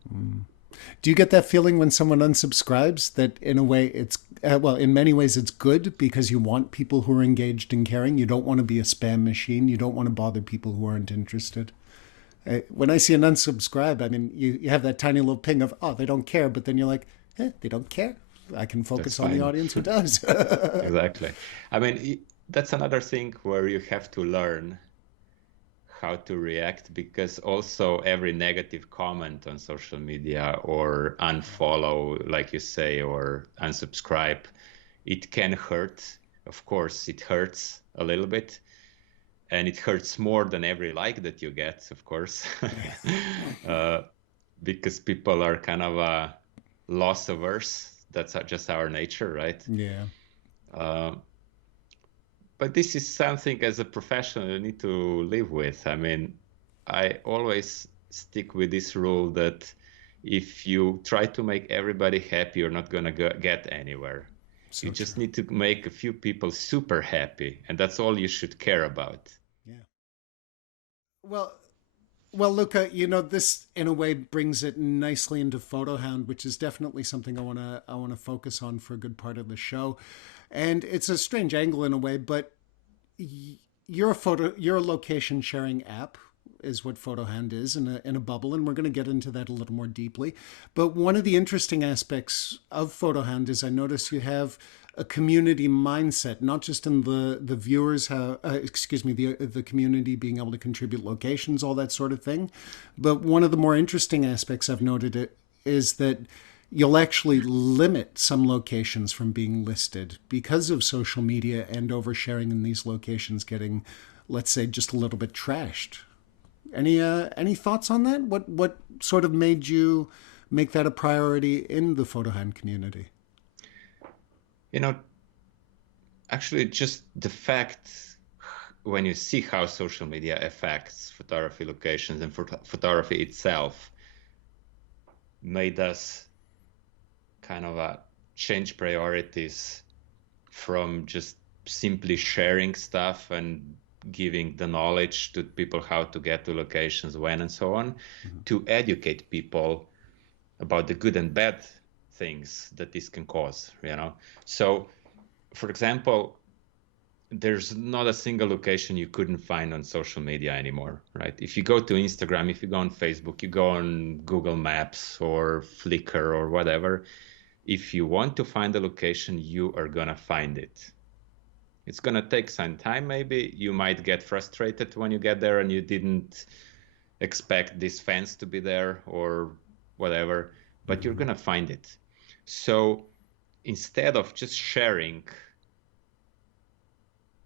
Do you get that feeling when someone unsubscribes that in a way it's, well, in many ways it's good because you want people who are engaged and caring? You don't want to be a spam machine. You don't want to bother people who aren't interested. When I see an unsubscribe, I mean, you have that tiny little ping of, oh, they don't care. But then you're like, they don't care. I can That's focus on the fine. audience who does. Exactly. I mean, that's another thing where you have to learn how to react, because also every negative comment on social media or unfollow, like you say, or unsubscribe, it can hurt. Of course, it hurts a little bit, and it hurts more than every like that you get, of course, uh, because people are kind of loss averse. That's just our nature, right? Yeah. Uh, but this is something as a professional you need to live with. I mean, I always stick with this rule that if you try to make everybody happy, you're not going to get anywhere. You So just true. need to make a few people super happy, and that's all you should care about. Yeah. Well, Well, Luca, this in a way brings it nicely into Photohound, which is definitely something I want to focus on for a good part of the show. And it's a strange angle in a way, but you're a location sharing app is what Photohound is in a bubble, and we're going to get into that a little more deeply. But one of the interesting aspects of Photohound is I notice you have a community mindset, not just in the viewers, how excuse me, the community being able to contribute locations, all that sort of thing. But one of the more interesting aspects I've noted it is that you'll actually limit some locations from being listed because of social media and oversharing in these locations getting, let's say, just a little bit trashed. Any thoughts on that? What sort of made you make that a priority in the Photohand community? You know, actually, just the fact when you see how social media affects photography locations and photography itself made us kind of change priorities from just simply sharing stuff and giving the knowledge to people how to get to locations when and so on, to educate people about the good and bad things that this can cause, So, for example, there's not a single location you couldn't find on social media anymore, right? If you go to Instagram, if you go on Facebook, you go on Google Maps or Flickr or whatever, if you want to find a location, you are going to find it. It's going to take some time, maybe. You might get frustrated when you get there and you didn't expect this fence to be there or whatever, but you're going to find it. So instead of just sharing,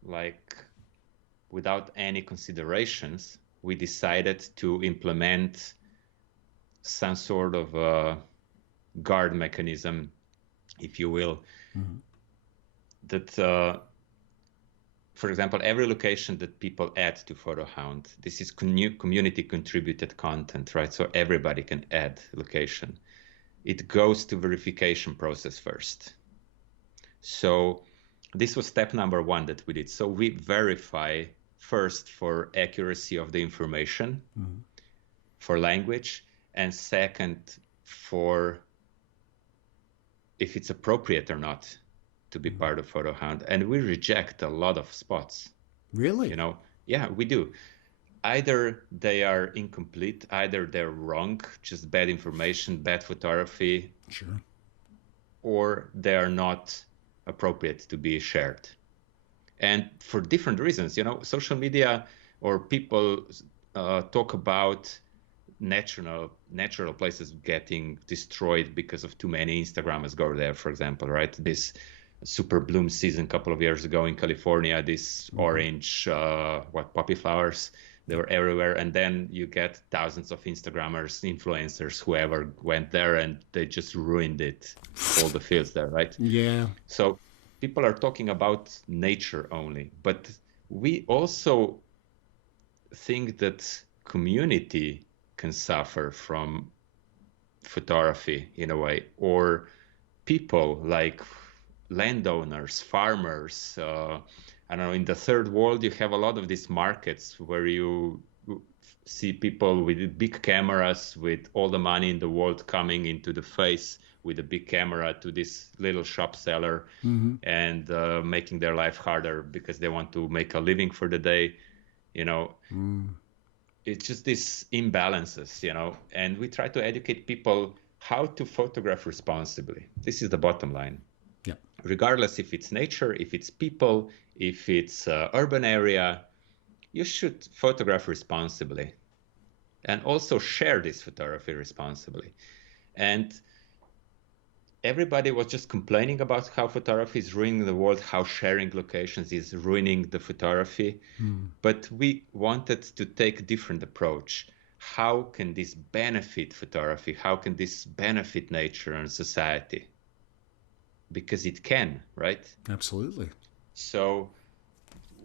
like, without any considerations, we decided to implement some sort of a guard mechanism, if you will, that, for example, every location that people add to Photohound, this is community contributed content, right? So everybody can add location. It goes to verification process first. So this was step number one that we did. So we verify first for accuracy of the information, for language, and second for if it's appropriate or not to be part of Photohound. And we reject a lot of spots. Really? Yeah, we do. Either they are incomplete, either they're wrong, just bad information, bad photography, Sure. or they are not appropriate to be shared. And for different reasons, social media or people talk about natural places getting destroyed because of too many Instagrammers go there, for example, right? This super bloom season a couple of years ago in California, this orange, poppy flowers, they were everywhere. And then you get thousands of Instagrammers, influencers, whoever went there, and they just ruined it, all the fields there, right? Yeah. So people are talking about nature only, but we also think that community can suffer from photography in a way, or people like landowners, farmers. I don't know, in the third world, you have a lot of these markets where you see people with big cameras with all the money in the world coming into the face with a big camera to this little shop seller and making their life harder because they want to make a living for the day. You know, it's just these imbalances, and we try to educate people how to photograph responsibly. This is the bottom line. Yeah. Regardless if it's nature, if it's people, if it's urban area, you should photograph responsibly and also share this photography responsibly. And everybody was just complaining about how photography is ruining the world, how sharing locations is ruining the photography. But we wanted to take a different approach. How can this benefit photography? How can this benefit nature and society? Because it can, right? Absolutely. So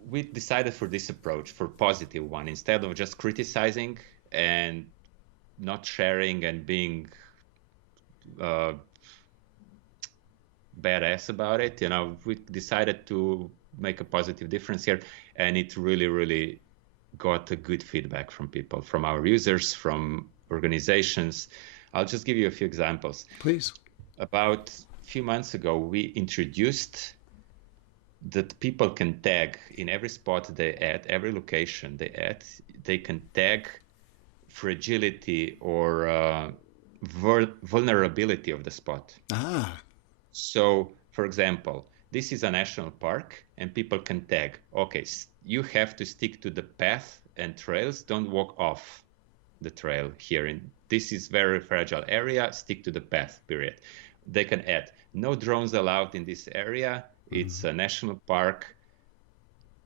we decided for this approach, for positive one, instead of just criticizing and not sharing and being badass about it. We decided to make a positive difference here, and it really, really got a good feedback from people, from our users, from organizations. I'll just give you a few examples. Please. About a few months ago, we introduced that people can tag in every spot they add, every location they add, they can tag fragility or vulnerability of the spot. So, for example, this is a national park and people can tag, okay, you have to stick to the path and trails, don't walk off the trail here. This is very fragile area, stick to the path, period. They can add, no drones allowed in this area, it's a national park,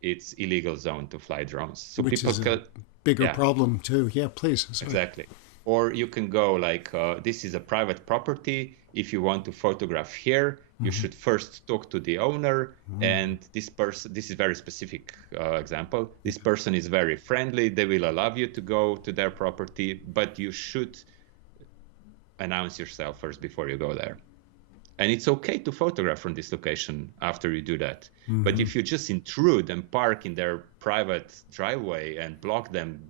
it's illegal zone to fly drones. So which people is a bigger problem too. Yeah, please. Sorry. Exactly. Or you can go like, this is a private property. If you want to photograph here, you should first talk to the owner. And this person, this is very specific example. This person is very friendly. They will allow you to go to their property, but you should announce yourself first before you go there. And it's okay to photograph from this location after you do that. But if you just intrude and park in their private driveway and block them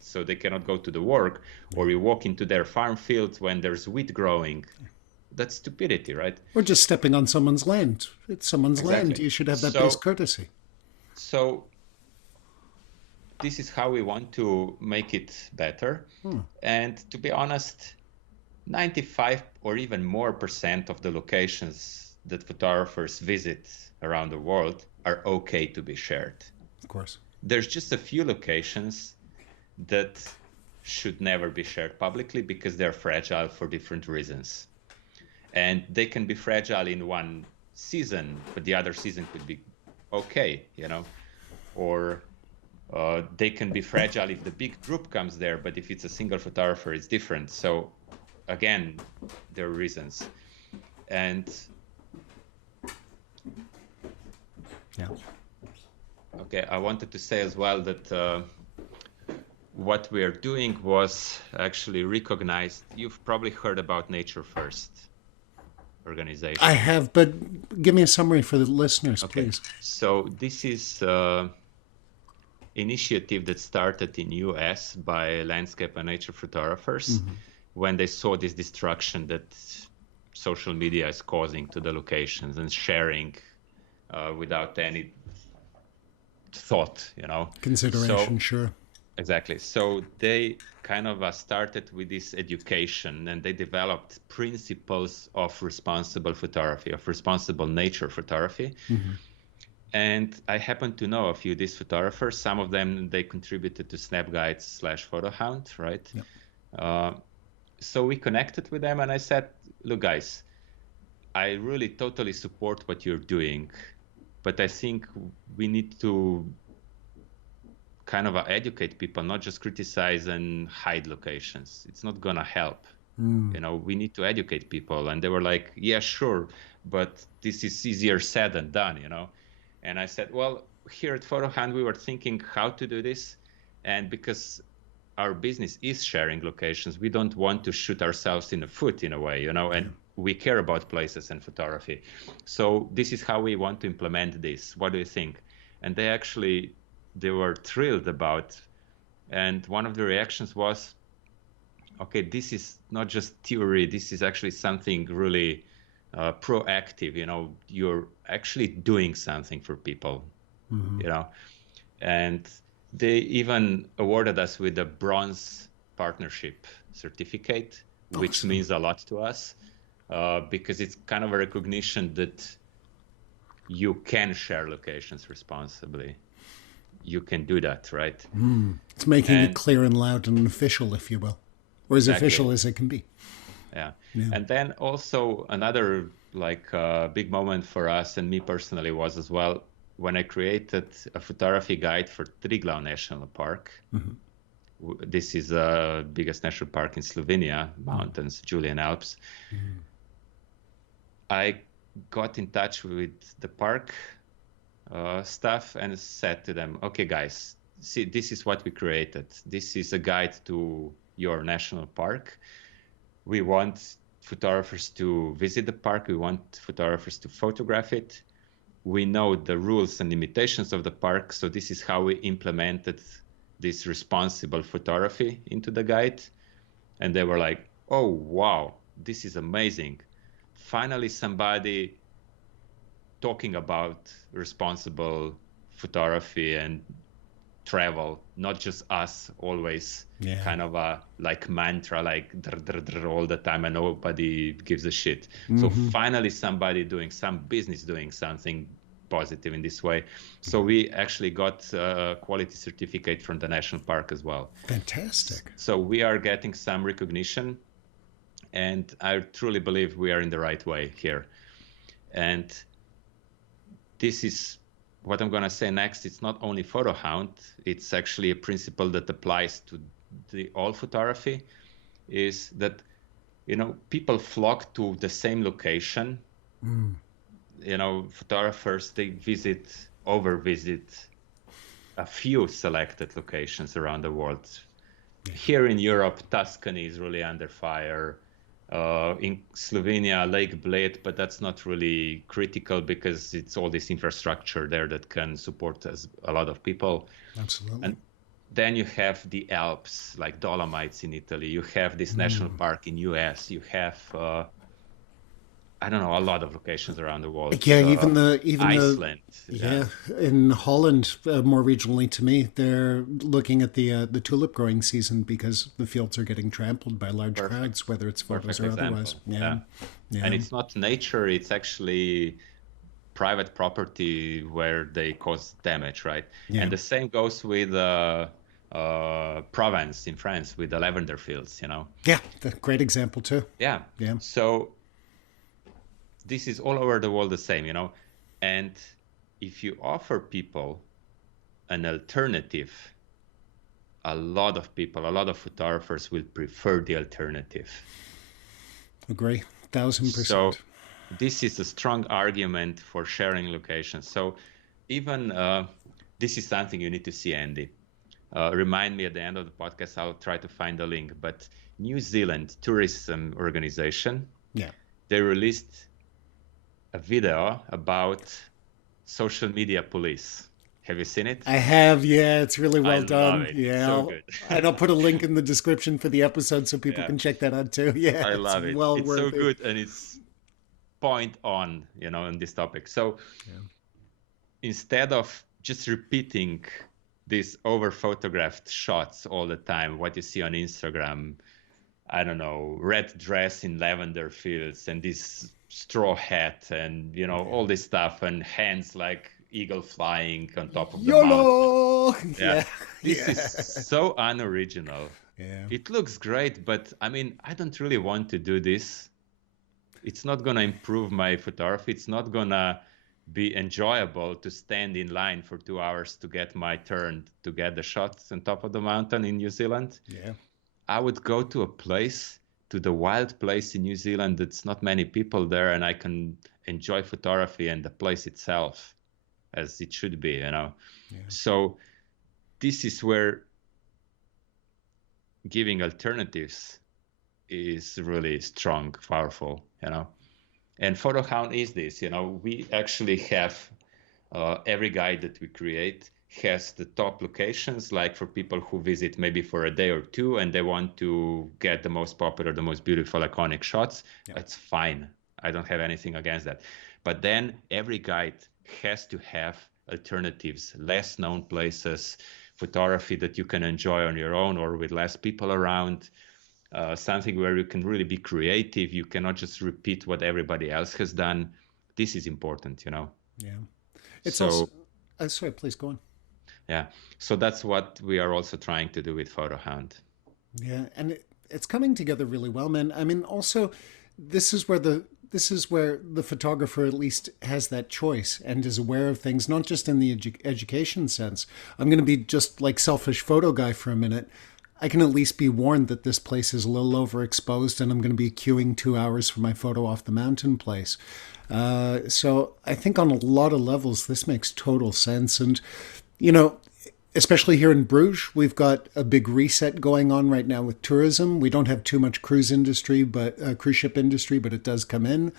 so they cannot go to the work, or you walk into their farm field when there's wheat growing, that's stupidity, right? Or just stepping on someone's land. It's someone's land. You should have that base courtesy. So this is how we want to make it better. And to be honest, 95 or even more % of the locations that photographers visit around the world are okay to be shared. Of course. There's just a few locations that should never be shared publicly because they're fragile for different reasons. And they can be fragile in one season, but the other season could be okay, or they can be fragile if the big group comes there, but if it's a single photographer, it's different. So again, there are reasons. And okay, I wanted to say as well that what we're doing was actually recognized. You've probably heard about Nature First organization. I have, but give me a summary for the listeners, please. So this is an initiative that started in US by landscape and nature photographers when they saw this destruction that social media is causing to the locations and sharing without any thought, Consideration, sure. Exactly. So they kind of started with this education, and they developed principles of responsible photography, of responsible nature photography. And I happen to know a few of these photographers. Some of them, they contributed to Snap Guides / Photohound, right? So we connected with them, and I said, look, guys, I really totally support what you're doing, but I think we need to kind of educate people, not just criticize and hide locations. It's not gonna help. We need to educate people. And they were like, yeah, sure, but this is easier said than done, And I said, well, here at Photohound, we were thinking how to do this. And because our business is sharing locations, we don't want to shoot ourselves in the foot in a way, and we care about places and photography. So this is how we want to implement this. What do you think? And they were thrilled about. And one of the reactions was, okay, this is not just theory, this is actually something really proactive. You're actually doing something for people, and they even awarded us with a bronze partnership certificate, which means a lot to us, because it's kind of a recognition that you can share locations responsibly. You can do that, right? It's making it clear and loud and official, if you will, or as official as it can be. Yeah. And then also another big moment for us and me personally was as well when I created a photography guide for Triglow National Park. This is the biggest national park in Slovenia, mountains, Julian Alps. I got in touch with the park staff and said to them, okay, guys, see, this is what we created. This is a guide to your national park. We want photographers to visit the park. We want photographers to photograph it. We know the rules and limitations of the park, so this is how we implemented this responsible photography into the guide. And they were like, oh, wow, this is amazing. Finally, somebody talking about responsible photography and travel, not just us always kind of a mantra, all the time and nobody gives a shit. So finally somebody doing some business, doing something positive in this way. So we actually got a quality certificate from the national park as well. Fantastic. So we are getting some recognition, and I truly believe we are in the right way here. And this is what I'm going to say next. It's not only Photohound, it's actually a principle that applies to all photography, is that, people flock to the same location. Photographers, they overvisit a few selected locations around the world. Here in Europe, Tuscany is really under fire. In Slovenia, Lake Bled, but that's not really critical because it's all this infrastructure there that can support a lot of people. Absolutely. And then you have the Alps, like Dolomites in Italy. You have this national park in US. You have, I don't know, a lot of locations around the world. Yeah, even Iceland. In Holland, more regionally to me, they're looking at the tulip growing season because the fields are getting trampled by large crowds, whether it's photos or otherwise. Yeah. And it's not nature; it's actually private property where they cause damage, right? Yeah. And the same goes with Provence in France with the lavender fields. Yeah, great example too. Yeah. So this is all over the world the same, and if you offer people an alternative, a lot of photographers will prefer the alternative. Agree, 1,000%. So this is a strong argument for sharing locations. So even this is something you need to see, Andy. Remind me at the end of the podcast, I'll try to find the link. But New Zealand Tourism Organization, they released a video about social media police. Have you seen it? I have, yeah. It's really well done. Love it. Yeah, So good. And I'll put a link in the description for the episode so people can check that out too. Yeah, I love it. Well it's worth so good, and it's point on, on this topic. So instead of just repeating these over photographed shots all the time, what you see on Instagram, I don't know, red dress in lavender fields and this straw hat and all this stuff and hands like eagle flying on top of the mountain. This is so unoriginal. It looks great, but I don't really want to do this. It's not gonna improve my photography. It's not gonna be enjoyable to stand in line for 2 hours to get my turn to get the shots on top of the mountain in New Zealand. I would go to a place, to the wild place in New Zealand that's not many people there, and I can enjoy photography and the place itself as it should be, So this is where giving alternatives is really strong, powerful, And Photohound is this, we actually have every guide that we create has the top locations, like for people who visit maybe for a day or two and they want to get the most popular, the most beautiful, iconic shots. Yeah. It's fine. I don't have anything against that. But then every guide has to have alternatives, less known places, photography that you can enjoy on your own or with less people around. Something where you can really be creative. You cannot just repeat what everybody else has done. This is important, Yeah. It's also... sorry, please go on. Yeah. So that's what we are also trying to do with Photohound. Yeah. And it's coming together really well, man. I mean, also, this is where the photographer at least has that choice and is aware of things, not just in the education sense. I'm going to be just like selfish photo guy for a minute. I can at least be warned that this place is a little overexposed and I'm going to be queuing 2 hours for my photo off the mountain place. So I think on a lot of levels, this makes total sense. And, especially here in Bruges, we've got a big reset going on right now with tourism. We don't have too much cruise ship industry, but it does come in.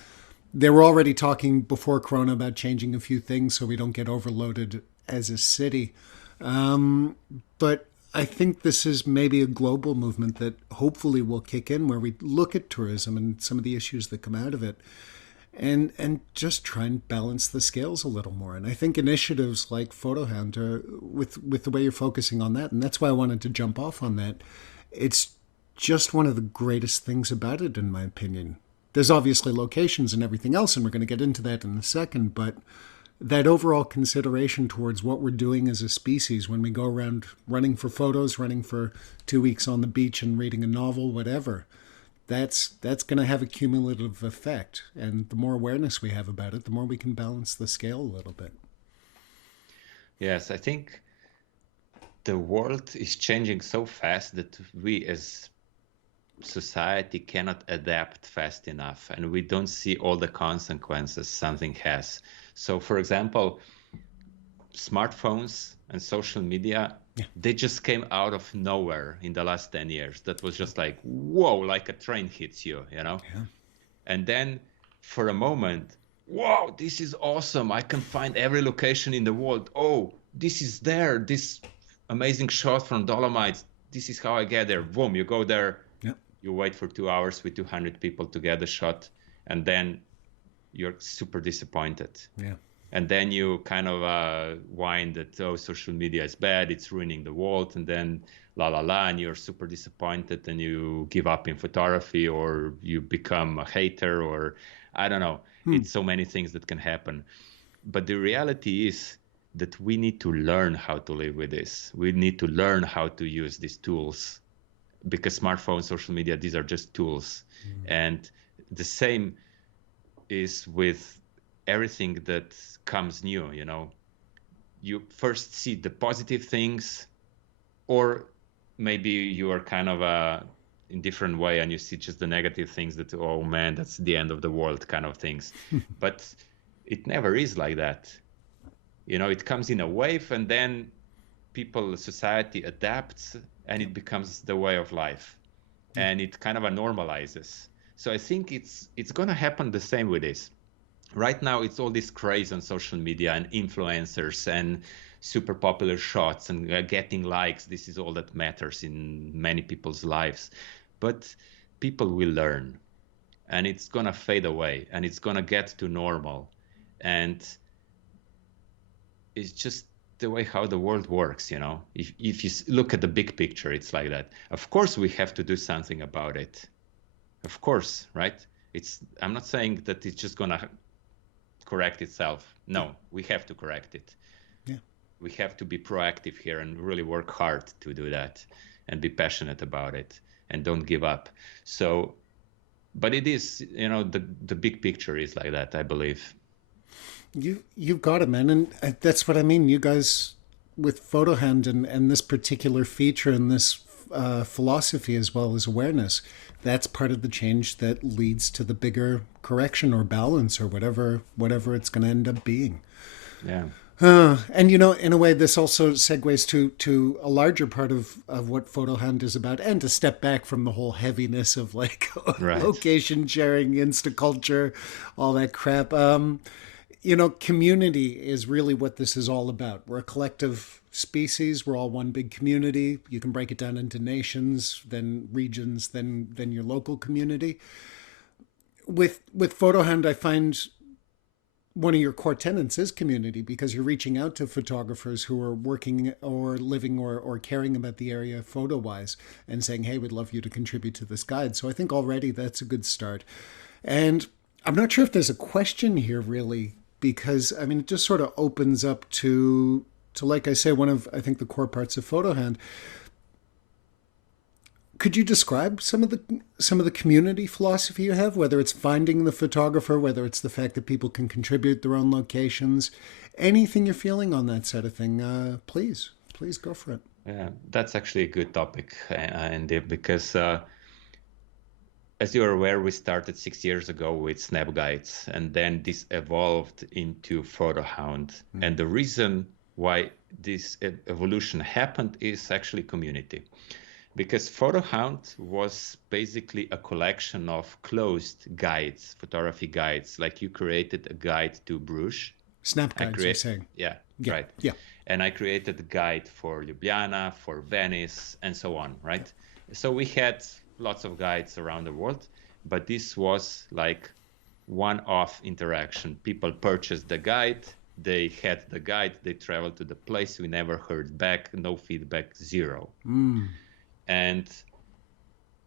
They were already talking before Corona about changing a few things so we don't get overloaded as a city. But I think this is maybe a global movement that hopefully will kick in, where we look at tourism and some of the issues that come out of it and just try and balance the scales a little more. And I think initiatives like Photohound are with the way you're focusing on that, and that's why I wanted to jump off on that. It's just one of the greatest things about it, in my opinion. There's obviously locations and everything else, and we're going to get into that in a second, but that overall consideration towards what we're doing as a species when we go around running for photos, running for 2 weeks on the beach and reading a novel, whatever, that's going to have a cumulative effect. And the more awareness we have about it, the more we can balance the scale a little bit. Yes, I think the world is changing so fast that we as society cannot adapt fast enough, and we don't see all the consequences something has. So, for example, smartphones and social media, they just came out of nowhere in the last 10 years. That was just like, whoa, like a train hits you, Yeah. And then for a moment, wow, this is awesome. I can find every location in the world. Oh, this is there. This amazing shot from Dolomites. This is how I get there. Boom, you go there. You wait for 2 hours with 200 people to get a shot, and then you're super disappointed. Yeah. And then you kind of whine that, oh, social media is bad, it's ruining the world, and then and you're super disappointed and you give up in photography, or you become a hater, or I don't know. It's so many things that can happen. But the reality is that we need to learn how to live with this. We need to learn how to use these tools, because smartphones, social media, these are just tools. And the same is with everything that comes new, You first see the positive things, or maybe you are kind of in different way and you see just the negative things that, oh man, that's the end of the world kind of things. But it never is like that. It comes in a wave, and then society adapts, and it becomes the way of life, and it kind of normalizes. So I think it's going to happen the same with this. Right now, it's all this craze on social media and influencers and super popular shots and getting likes. This is all that matters in many people's lives. But people will learn, and it's going to fade away, and it's going to get to normal. And it's just the way how the world works, If you look at the big picture, it's like that. Of course, we have to do something about it. Of course, right? I'm not saying that it's just going to correct itself. No, we have to correct it. Yeah. We have to be proactive here and really work hard to do that and be passionate about it and don't give up. So, but it is, the big picture is like that, I believe. You've got it, man. And that's what I mean. You guys with Photohound and this particular feature and this philosophy, as well as awareness, that's part of the change that leads to the bigger correction or balance or whatever it's going to end up being. Yeah. And in a way, this also segues to a larger part of what Photohound is about, and to step back from the whole heaviness of like Right. location sharing, Insta culture, all that crap. Community is really what this is all about. We're a collective species. We're all one big community. You can break it down into nations, then regions, then your local community. With Photohound, I find one of your core tenets is community, because you're reaching out to photographers who are working or living or caring about the area photo wise, and saying, hey, we'd love you to contribute to this guide. So I think already that's a good start. And I'm not sure if there's a question here really, because I mean, it just sort of opens up to like I say, one of I think the core parts of Photohand. Could you describe some of the community philosophy you have, whether it's finding the photographer, whether it's the fact that people can contribute their own locations, anything you're feeling on that sort of thing? Please go for it. Yeah, that's actually a good topic, Andy, because as you're aware, we started 6 years ago with Snap Guides, and then this evolved into Photohound. And the reason why this evolution happened is actually community. Because Photohound was basically a collection of closed guides, photography guides. Like you created a guide to Bruges. Snap guides, you're saying? Yeah, Yeah, right. yeah. And I created a guide for Ljubljana, for Venice, and so on, right? So we had lots of guides around the world, but this was like one-off interaction. People purchased the guide, they had the guide, they traveled to the place, we never heard back, no feedback, zero. And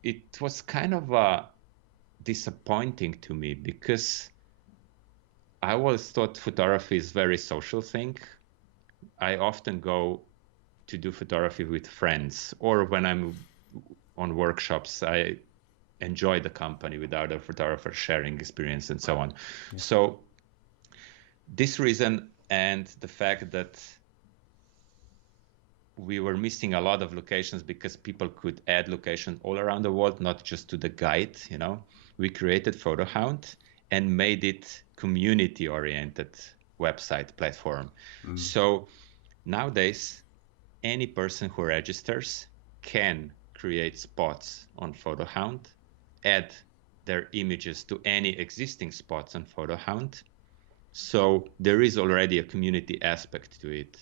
it was kind of disappointing to me, because I always thought photography is a very social thing. I often go to do photography with friends, or when I'm on workshops, I enjoy the company with other photographers sharing experience and so on. Yeah. So this reason, and the fact that we were missing a lot of locations because people could add locations all around the world, not just to the guide, we created Photohound and made it community-oriented website platform. So nowadays, any person who registers can create spots on Photohound, add their images to any existing spots on Photohound. So there is already a community aspect to it.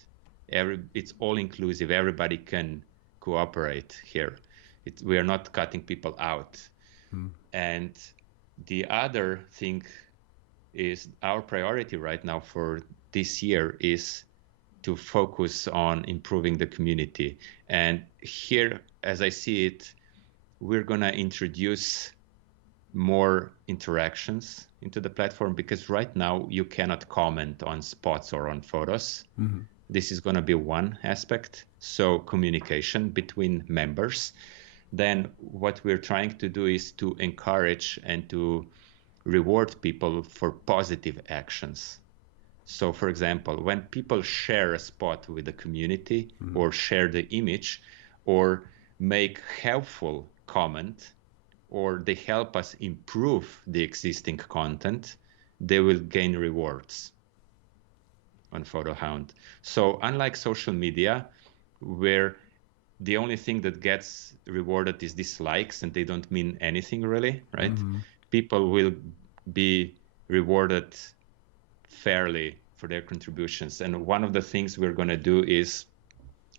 It's all inclusive. Everybody can cooperate here. We are not cutting people out. And the other thing is our priority right now for this year is to focus on improving the community. And here, as I see it, we're going to introduce more interactions into the platform, because right now you cannot comment on spots or on photos. This is going to be one aspect. So communication between members. Then what we're trying to do is to encourage and to reward people for positive actions. So for example, when people share a spot with the community, or share the image, or make helpful comment, or they help us improve the existing content, they will gain rewards on Photohound. So unlike social media, where the only thing that gets rewarded is dislikes and they don't mean anything really, right? People will be rewarded fairly for their contributions. And one of the things we're going to do is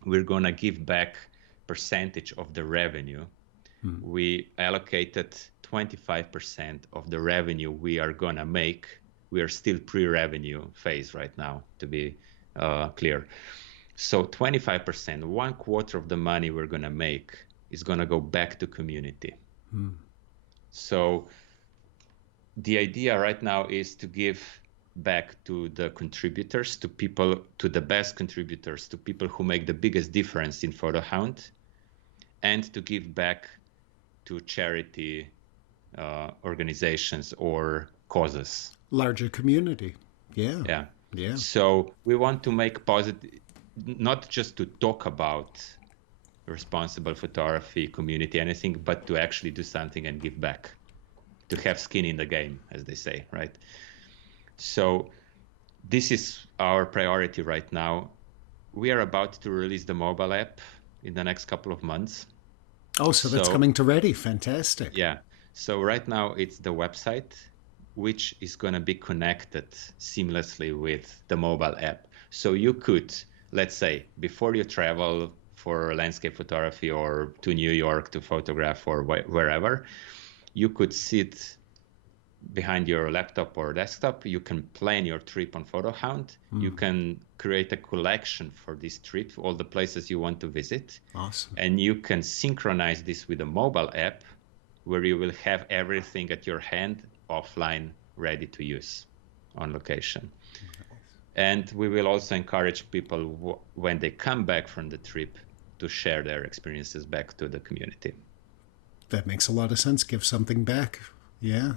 we're going to give back percentage of the revenue. We allocated 25% of the revenue we are going to make. We are still pre-revenue phase right now, to be clear. So 25%, 1/4 of the money we're going to make is going to go back to community. So the idea right now is to give back to the contributors, to people, to the best contributors, to people who make the biggest difference in Photohound, and to give back to charity organizations or causes. Larger community. Yeah. So we want to make positive, not just to talk about responsible photography, community, anything, but to actually do something and give back, to have skin in the game, as they say, right? So this is our priority right now. We are about to release the mobile app in the next couple of months. Oh, so that's So coming to ready. Fantastic. yeah, so right now it's the website, which is going to be connected seamlessly with the mobile app. So you could, let's say, before you travel for landscape photography or to New York to photograph or wherever, you could sit behind your laptop or desktop. You can plan your trip on Photohound. You can create a collection for this trip, all the places you want to visit. Awesome. And you can synchronize this with a mobile app where you will have everything at your hand offline, ready to use on location. And we will also encourage people when they come back from the trip to share their experiences back to the community. That makes a lot of sense. Give something back. Yeah.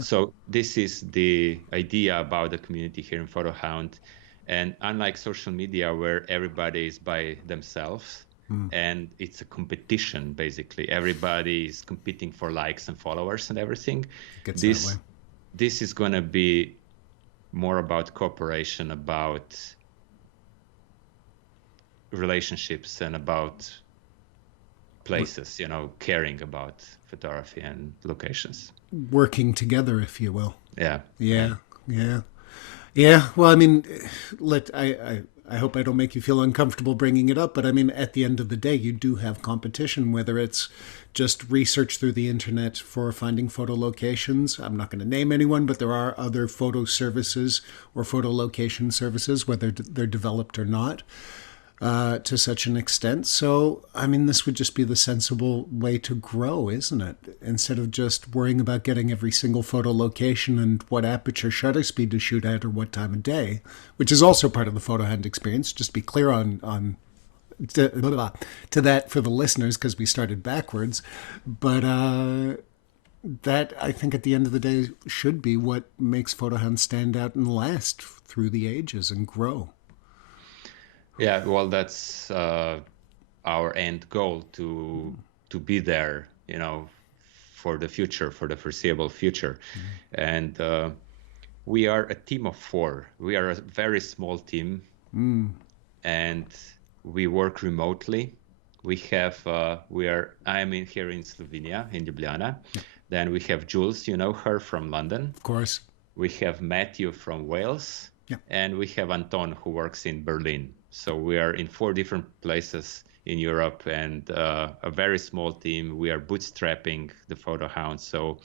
So this is the idea about the community here in Photohound. And unlike social media where everybody is by themselves and it's a competition, basically, everybody is competing for likes and followers and everything. This is going to be more about cooperation, about relationships, and about places, caring about photography and locations. Working together, if you will. Yeah. Well, I mean, I hope I don't make you feel uncomfortable bringing it up, but I mean, at the end of the day, you do have competition, whether it's just research through the internet for finding photo locations. I'm not going to name anyone, but there are other photo services or photo location services, whether they're developed or not. To such an extent. So, I mean, this would just be the sensible way to grow, isn't it? Instead of just worrying about getting every single photo location and what aperture shutter speed to shoot at or what time of day, which is also part of the Photohound experience. Just be clear on to that for the listeners, because we started backwards. But that, I think, at the end of the day, should be what makes Photohound stand out and last through the ages and grow. Yeah, well, that's our end goal, to be there, for the future, for the foreseeable future. And we are a team of 4. We are a very small team, and we work remotely. We have I am here in Slovenia, in Ljubljana. Yeah. Then we have Jules, you know her, from London. Of course. We have Matthew from Wales. Yeah. And we have Anton, who works in Berlin. So we are in 4 different places in Europe, and a very small team. We are bootstrapping the Photohound, so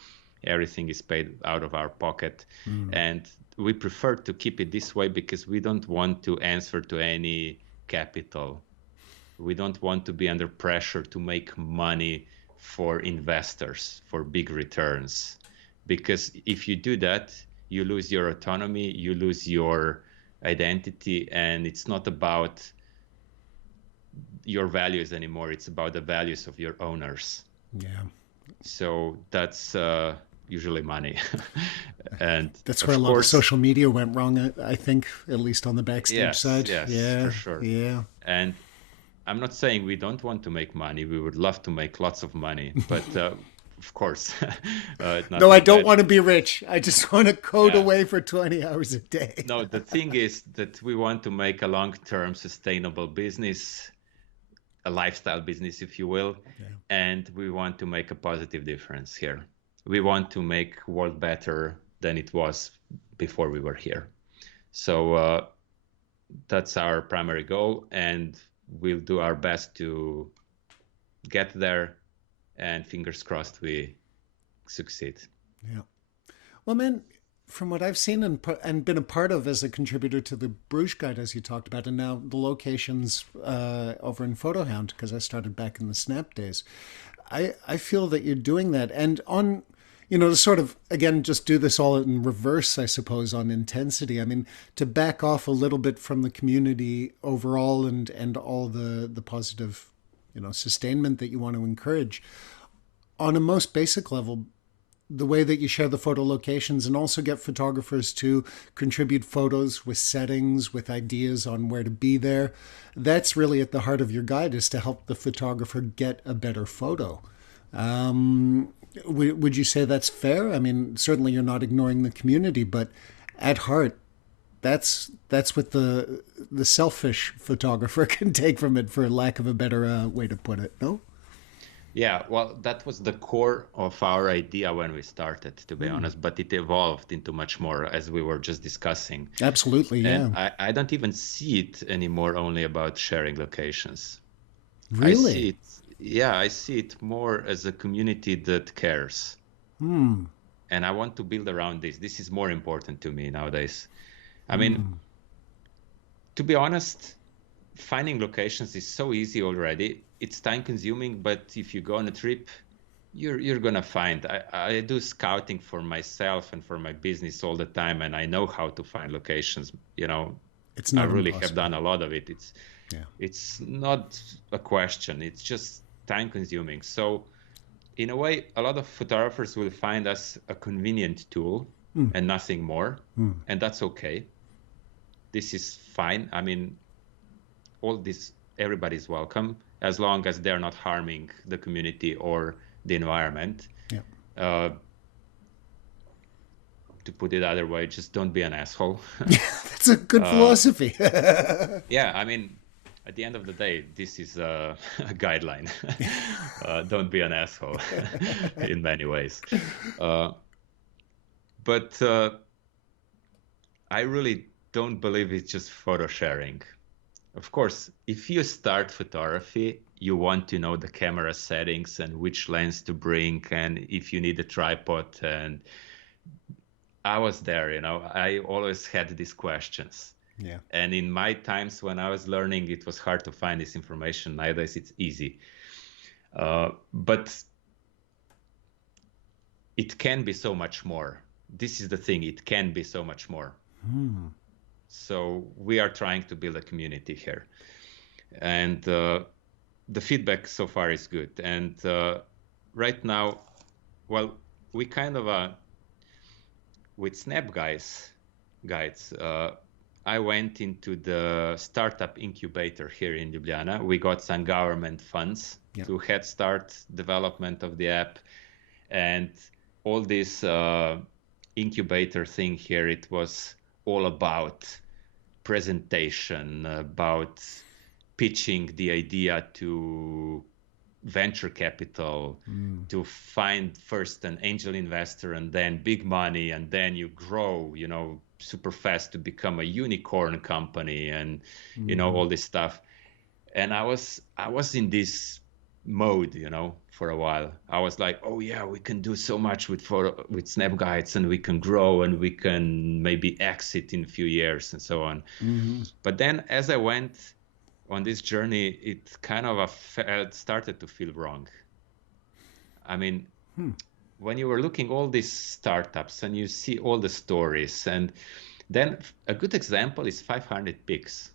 everything is paid out of our pocket. And we prefer to keep it this way because we don't want to answer to any capital. We don't want to be under pressure to make money for investors, for big returns. Because if you do that, you lose your autonomy, you lose your identity, and it's not about your values anymore. It's about the values of your owners. Yeah. So that's usually money. And that's where a lot of social media went wrong, I think, at least on the backstage side. Yes, yeah, for sure. Yeah. And I'm not saying we don't want to make money. We would love to make lots of money, but of course. No, I don't want to be rich. I just want to code away for 20 hours a day. No, the thing is that we want to make a long-term sustainable business, a lifestyle business, if you will, and we want to make a positive difference here. We want to make the world better than it was before we were here. So that's our primary goal, and we'll do our best to get there. And fingers crossed we succeed. Yeah. Well, man, from what I've seen and been a part of as a contributor to the Bruges Guide, as you talked about, and now the locations over in Photohound, because I started back in the Snap days, I feel that you're doing that. And on, to sort of, again, just do this all in reverse, I suppose, on intensity. I mean, to back off a little bit from the community overall and all the positive sustainment that you want to encourage. On a most basic level, the way that you share the photo locations and also get photographers to contribute photos with settings, with ideas on where to be there, that's really at the heart of your guide, is to help the photographer get a better photo. Would you say that's fair? I mean, certainly you're not ignoring the community, but at heart, That's what the selfish photographer can take from it, for lack of a better way to put it. No. Yeah, well, that was the core of our idea when we started, to be honest, but it evolved into much more, as we were just discussing. Absolutely, And yeah. I don't even see it anymore only about sharing locations. I Really? see it, yeah, I see it more as a community that cares. Hmm. And I want to build around this. This is more important to me nowadays. I mean, to be honest, finding locations is so easy already. It's time consuming, but if you go on a trip, you're gonna find. I do scouting for myself and for my business all the time, and I know how to find locations. It's I not really have impossible. done a lot of it. Yeah. It's not a question. It's just time consuming. So in a way, a lot of photographers will find us a convenient tool and nothing more, and that's okay. This is fine. I mean, all this, everybody's welcome as long as they're not harming the community or the environment. Yeah. To put it other way, just don't be an asshole. That's a good uh, philosophy. yeah, I mean, at the end of the day, this is a guideline. Don't be an asshole in many ways. But I really don't believe it's just photo sharing. Of course, if you start photography, you want to know the camera settings and which lens to bring, and if you need a tripod. And I was there, I always had these questions. Yeah. And in my times when I was learning, it was hard to find this information. Nowadays, it's easy. But it can be so much more. This is the thing. It can be so much more. So we are trying to build a community here. And the feedback so far is good. And right now, well, we kind of, with Snap guides, I went into the startup incubator here in Ljubljana. We got some government funds to head start development of the app. And all this incubator thing here, it was all about presentation, about pitching the idea to venture capital, to find first an angel investor and then big money, and then you grow, super fast to become a unicorn company, and all this stuff. And I was in this mode, for a while. I was like, oh yeah, we can do so much with Snap Guides, and we can grow, and we can maybe exit in a few years and so on. But then as I went on this journey, it kind of started to feel wrong. I mean, when you were looking all these startups and you see all the stories, and then a good example is 500 Pics.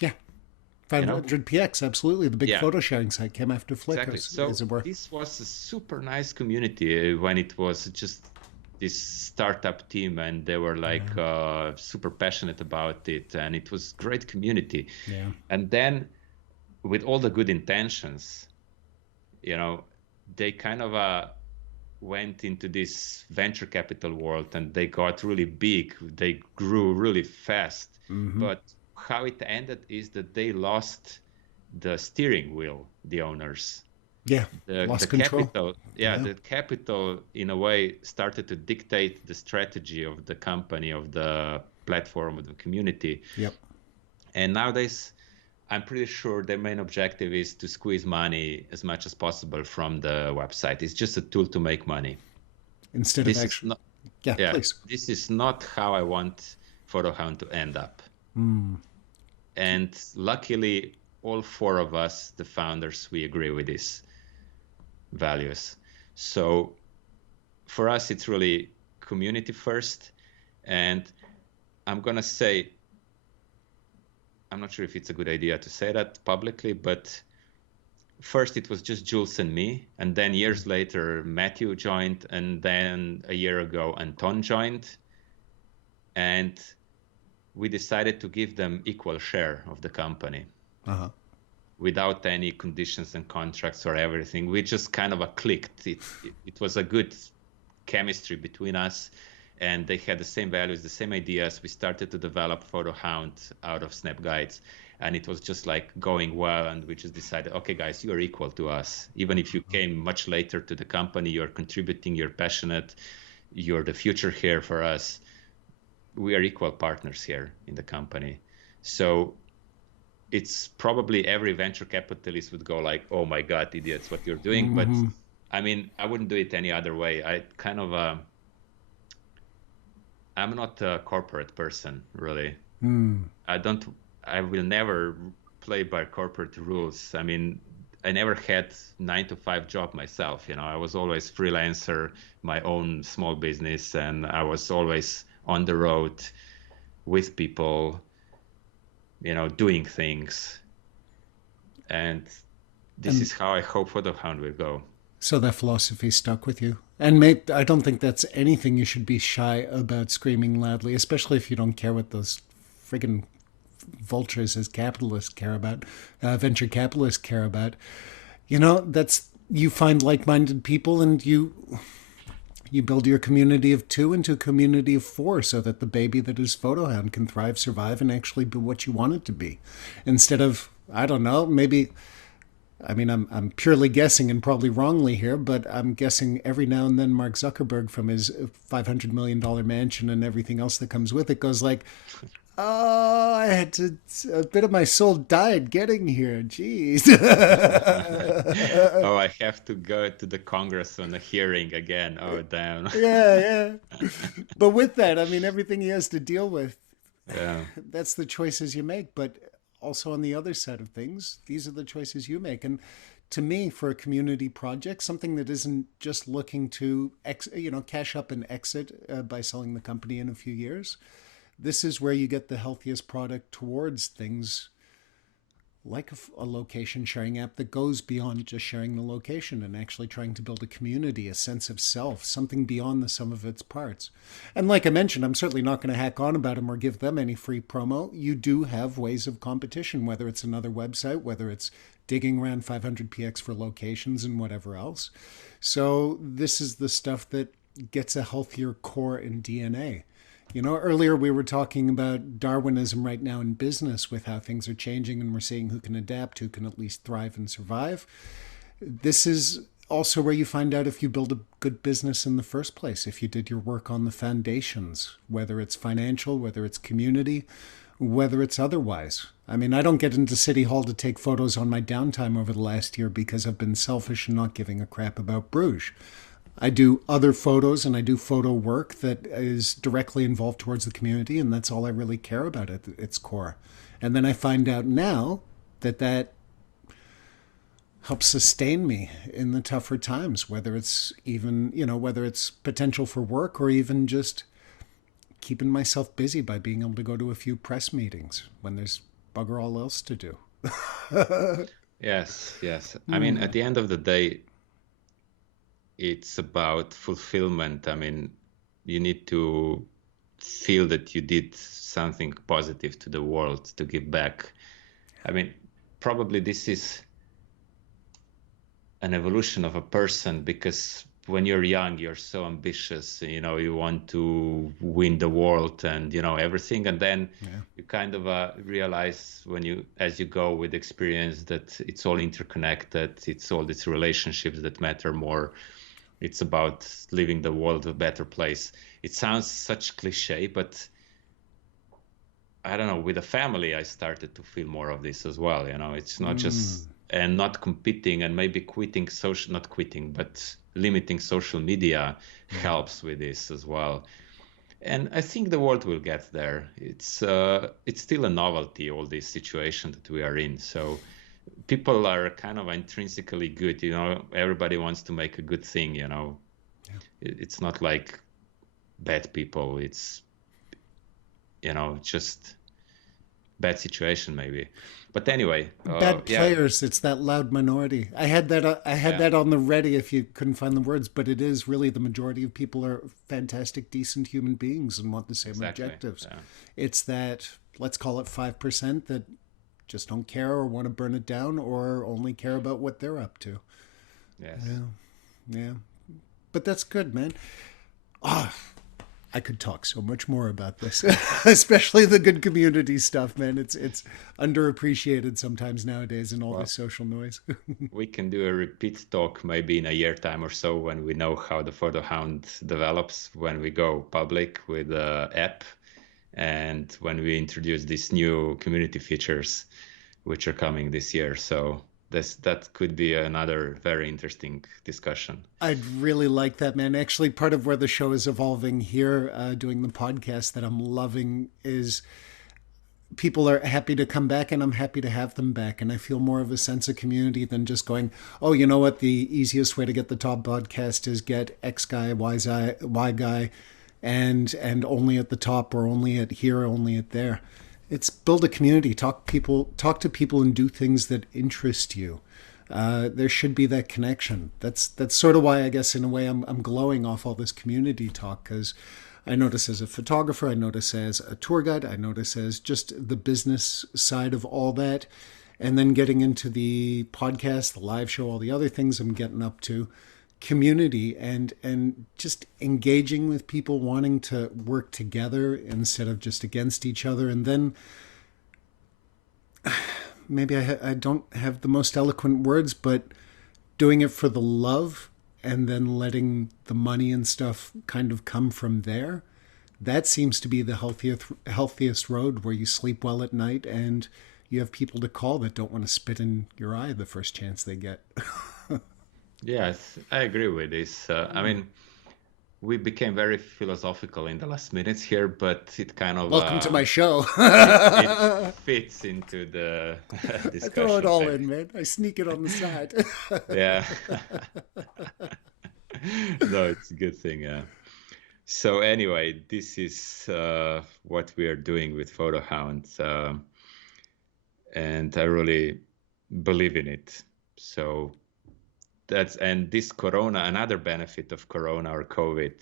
Yeah. 500px, absolutely. The big photo sharing site came after Flickr, Exactly. So as it were. this was a super nice community when it was just this startup team, and they were like super passionate about it, and it was great community. Yeah. And then with all the good intentions, they kind of went into this venture capital world, and they got really big. They grew really fast. But how it ended is that they lost the steering wheel, the owners. Yeah, lost control. Capital, the capital in a way started to dictate the strategy of the company, of the platform, of the community. Yep. And nowadays, I'm pretty sure their main objective is to squeeze money as much as possible from the website. It's just a tool to make money. Instead of actually... please. This is not how I want Photohound to end up. And luckily, all four of us, the founders, we agree with these values. So for us, it's really community first. And I'm going to say, I'm not sure if it's a good idea to say that publicly, but first it was just Jules and me. And then years later, Matthew joined. And then a year ago, Anton joined. And we decided to give them equal share of the company without any conditions and contracts or everything. We just kind of clicked. It was a good chemistry between us. and they had the same values, the same ideas. We started to develop Photohound out of Snap Guides, and it was just like going well. And we just decided, okay, guys, you are equal to us. Even if you came much later to the company, you're contributing, you're passionate, you're the future here for us. We are equal partners here in the company. So it's probably every venture capitalist would go like, oh my God, idiots, what you're doing. But I mean, I wouldn't do it any other way. I kind of, I'm not a corporate person, really. I will never play by corporate rules. I mean, I never had 9-to-5 job myself. I was always freelancer, my own small business, and I was always on the road with people, doing things. And this is how I hope Photohound will go. So that philosophy stuck with you. And mate, I don't think that's anything you should be shy about screaming loudly, especially if you don't care what those friggin' vultures as capitalists care about, venture capitalists care about. That's, you find like-minded people and you build your community of 2 into a community of 4 so that the baby that is Photohound can thrive, survive, and actually be what you want it to be. Instead of, I don't know, maybe, I mean, I'm purely guessing and probably wrongly here, but I'm guessing every now and then Mark Zuckerberg, from his $500 million mansion and everything else that comes with it, goes like, oh, a bit of my soul died getting here. Jeez. Oh, I have to go to the Congress on a hearing again. Oh, damn. Yeah. But with that, I mean, everything he has to deal with, Yeah. that's the choices you make. But also on the other side of things, these are the choices you make. And to me, for a community project, something that isn't just looking to, cash up and exit by selling the company in a few years, this is where you get the healthiest product towards things like a location sharing app that goes beyond just sharing the location and actually trying to build a community, a sense of self, something beyond the sum of its parts. And like I mentioned, I'm certainly not going to hack on about them or give them any free promo. You do have ways of competition, whether it's another website, whether it's digging around 500px for locations and whatever else. So this is the stuff that gets a healthier core and DNA. Earlier we were talking about Darwinism right now in business, with how things are changing and we're seeing who can adapt, who can at least thrive and survive. This is also where you find out if you build a good business in the first place, if you did your work on the foundations, whether it's financial, whether it's community, whether it's otherwise. I mean, I don't get into City Hall to take photos on my downtime over the last year because I've been selfish and not giving a crap about Bruges. I do other photos and I do photo work that is directly involved towards the community, and that's all I really care about at its core. And then I find out now that helps sustain me in the tougher times, whether it's even, whether it's potential for work or even just keeping myself busy by being able to go to a few press meetings when there's bugger all else to do. Yes. I mean, at the end of the day, it's about fulfillment. I mean, you need to feel that you did something positive to the world, to give back. I mean, probably this is an evolution of a person, because when you're young, you're so ambitious, you want to win the world and, everything. And then you kind of realize as you go with experience, that it's all interconnected. It's all these relationships that matter more. It's about leaving the world a better place. It sounds such cliche, but I don't know, with a family, I started to feel more of this as well. It's not just, and not competing, and maybe not quitting, but limiting social media helps with this as well. And I think the world will get there. It's still a novelty, all this situation that we are in. So people are kind of intrinsically good, everybody wants to make a good thing, It's not like bad people. It's, just bad situation maybe. But anyway, bad players. It's that loud minority. I had that on the ready if you couldn't find the words, but it is really the majority of people are fantastic, decent human beings and want the same objectives. Yeah. It's that, let's call it 5%, that just don't care or want to burn it down or only care about what they're up to. Yes. Yeah. But that's good, man. I could talk so much more about this, especially the good community stuff, man. It's underappreciated sometimes nowadays in all Well, this social noise. we can do a repeat talk maybe in a year time or so when we know how the Photohound develops, when we go public with the app, and when we introduce these new community features which are coming this year. So that could be another very interesting discussion. I'd really like that, man. Actually, part of where the show is evolving here, doing the podcast that I'm loving, is people are happy to come back and I'm happy to have them back. And I feel more of a sense of community than just going, oh, you know what? The easiest way to get the top podcast is get X guy, Y guy, and only at the top, or only at here, only at there. It's build a community, talk to people and do things that interest you. There should be that connection. That's sort of why I guess in a way I'm glowing off all this community talk, because I notice as a photographer, I notice as a tour guide, I notice as just the business side of all that, and then getting into the podcast, the live show, all the other things I'm getting up to, community and just engaging with people, wanting to work together instead of just against each other. And then maybe I don't have the most eloquent words, but doing it for the love and then letting the money and stuff kind of come from there. That seems to be the healthiest road, where you sleep well at night and you have people to call that don't want to spit in your eye the first chance they get. Yes, I agree with this. I mean, we became very philosophical in the last minutes here, but it kind of Welcome to my show. it fits into the I throw it discussion, all right? in, man. I sneak it on the side. Yeah. No, it's a good thing. Yeah. So anyway, this is what we are doing with Photohound, and I really believe in it. So and this Corona, another benefit of Corona or COVID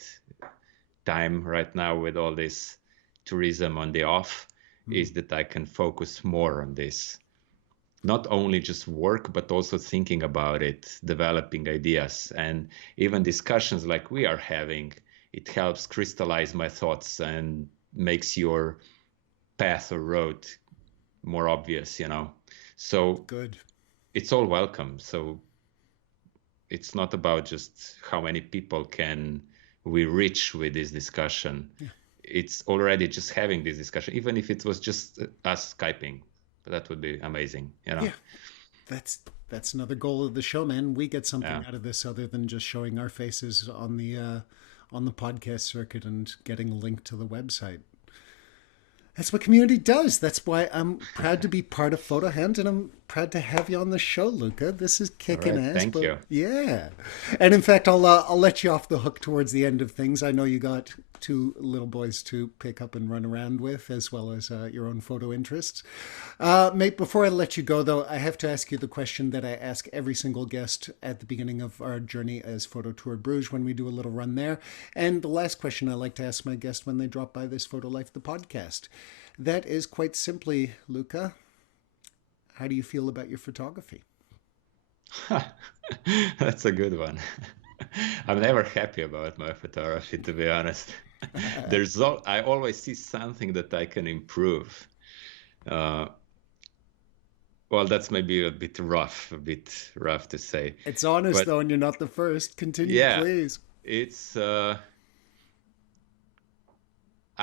time right now with all this tourism on the off, is that I can focus more on this. Not only just work, but also thinking about it, developing ideas, and even discussions like we are having. It helps crystallize my thoughts and makes your path or road more obvious, So Good. it's all welcome. So it's not about just how many people can we reach with this discussion. Yeah. It's already just having this discussion, even if it was just us Skyping. That would be amazing, Yeah. That's another goal of the show, man. We get something Yeah. out of this other than just showing our faces on the podcast circuit and getting a link to the website. That's what community does. That's why I'm proud to be part of Photohound, and I'm proud to have you on the show, Luka. This is kicking right, ass. thank you. Yeah, and in fact, I'll let you off the hook towards the end of things. I know you got two little boys to pick up and run around with, as well as your own photo interests. Mate, before I let you go, though, I have to ask you the question that I ask every single guest at the beginning of our journey as Photo Tour Bruges when we do a little run there. And the last question I like to ask my guests when they drop by this Photo Life, the podcast. That is quite simply, Luka, how do you feel about your photography? That's a good one. I'm never happy about my photography, to be honest. I always see something that I can improve. Well, that's maybe a bit rough to say. It's honest, But though, and you're not the first. Continue, yeah, please. it's I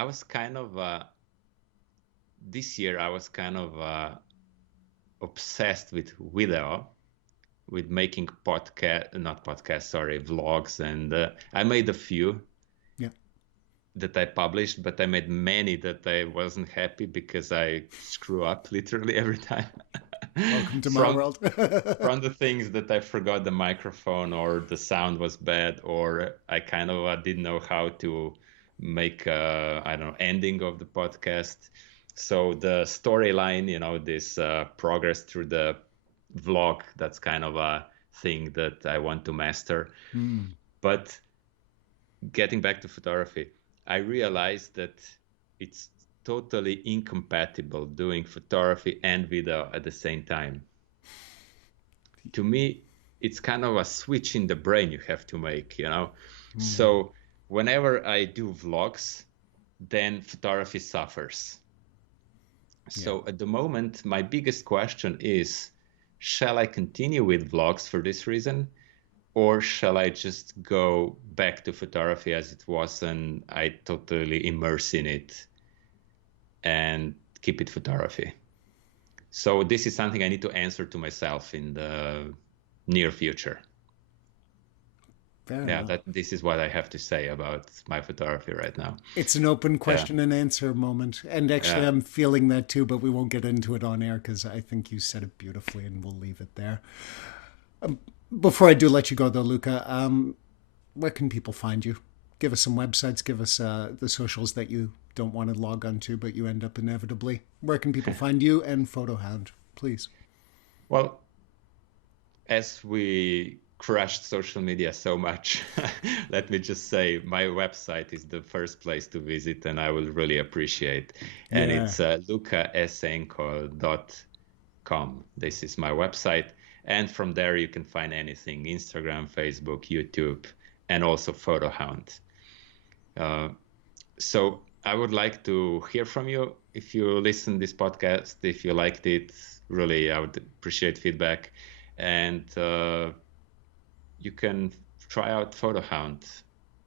was kind of this year I was kind of obsessed with video, with making vlogs, and I made a few Yeah. that I published, but I made many that I wasn't happy because I screw up literally every time. Welcome to my world. From the things that I forgot the microphone, or the sound was bad, or I kind of didn't know how to make I don't know, ending of the podcast. So the storyline, this progress through the vlog, that's kind of a thing that I want to master. But getting back to photography, I realized that it's totally incompatible doing photography and video at the same time. To me, it's kind of a switch in the brain you have to make, So whenever I do vlogs, then photography suffers. So at the moment, my biggest question is, shall I continue with vlogs for this reason? Or shall I just go back to photography as it was and I totally immerse in it and keep it photography? So this is something I need to answer to myself in the near future. Fair enough. This is what I have to say about my photography right now. It's an open question and answer moment. And actually, I'm feeling that too, but we won't get into it on air because I think you said it beautifully and we'll leave it there. Before I do let you go, though, Luka, where can people find you? Give us some websites. Give us the socials that you don't want to log on to, but you end up inevitably. Where can people find you and Photohound, please? Well, as we crushed social media so much, let me just say my website is the first place to visit and I will really appreciate. And it's lukaesenko.com. This is my website. And from there you can find anything: Instagram, Facebook, YouTube, and also Photohound. So I would like to hear from you. If you listen to this podcast, if you liked it, really, I would appreciate feedback. And you can try out Photohound,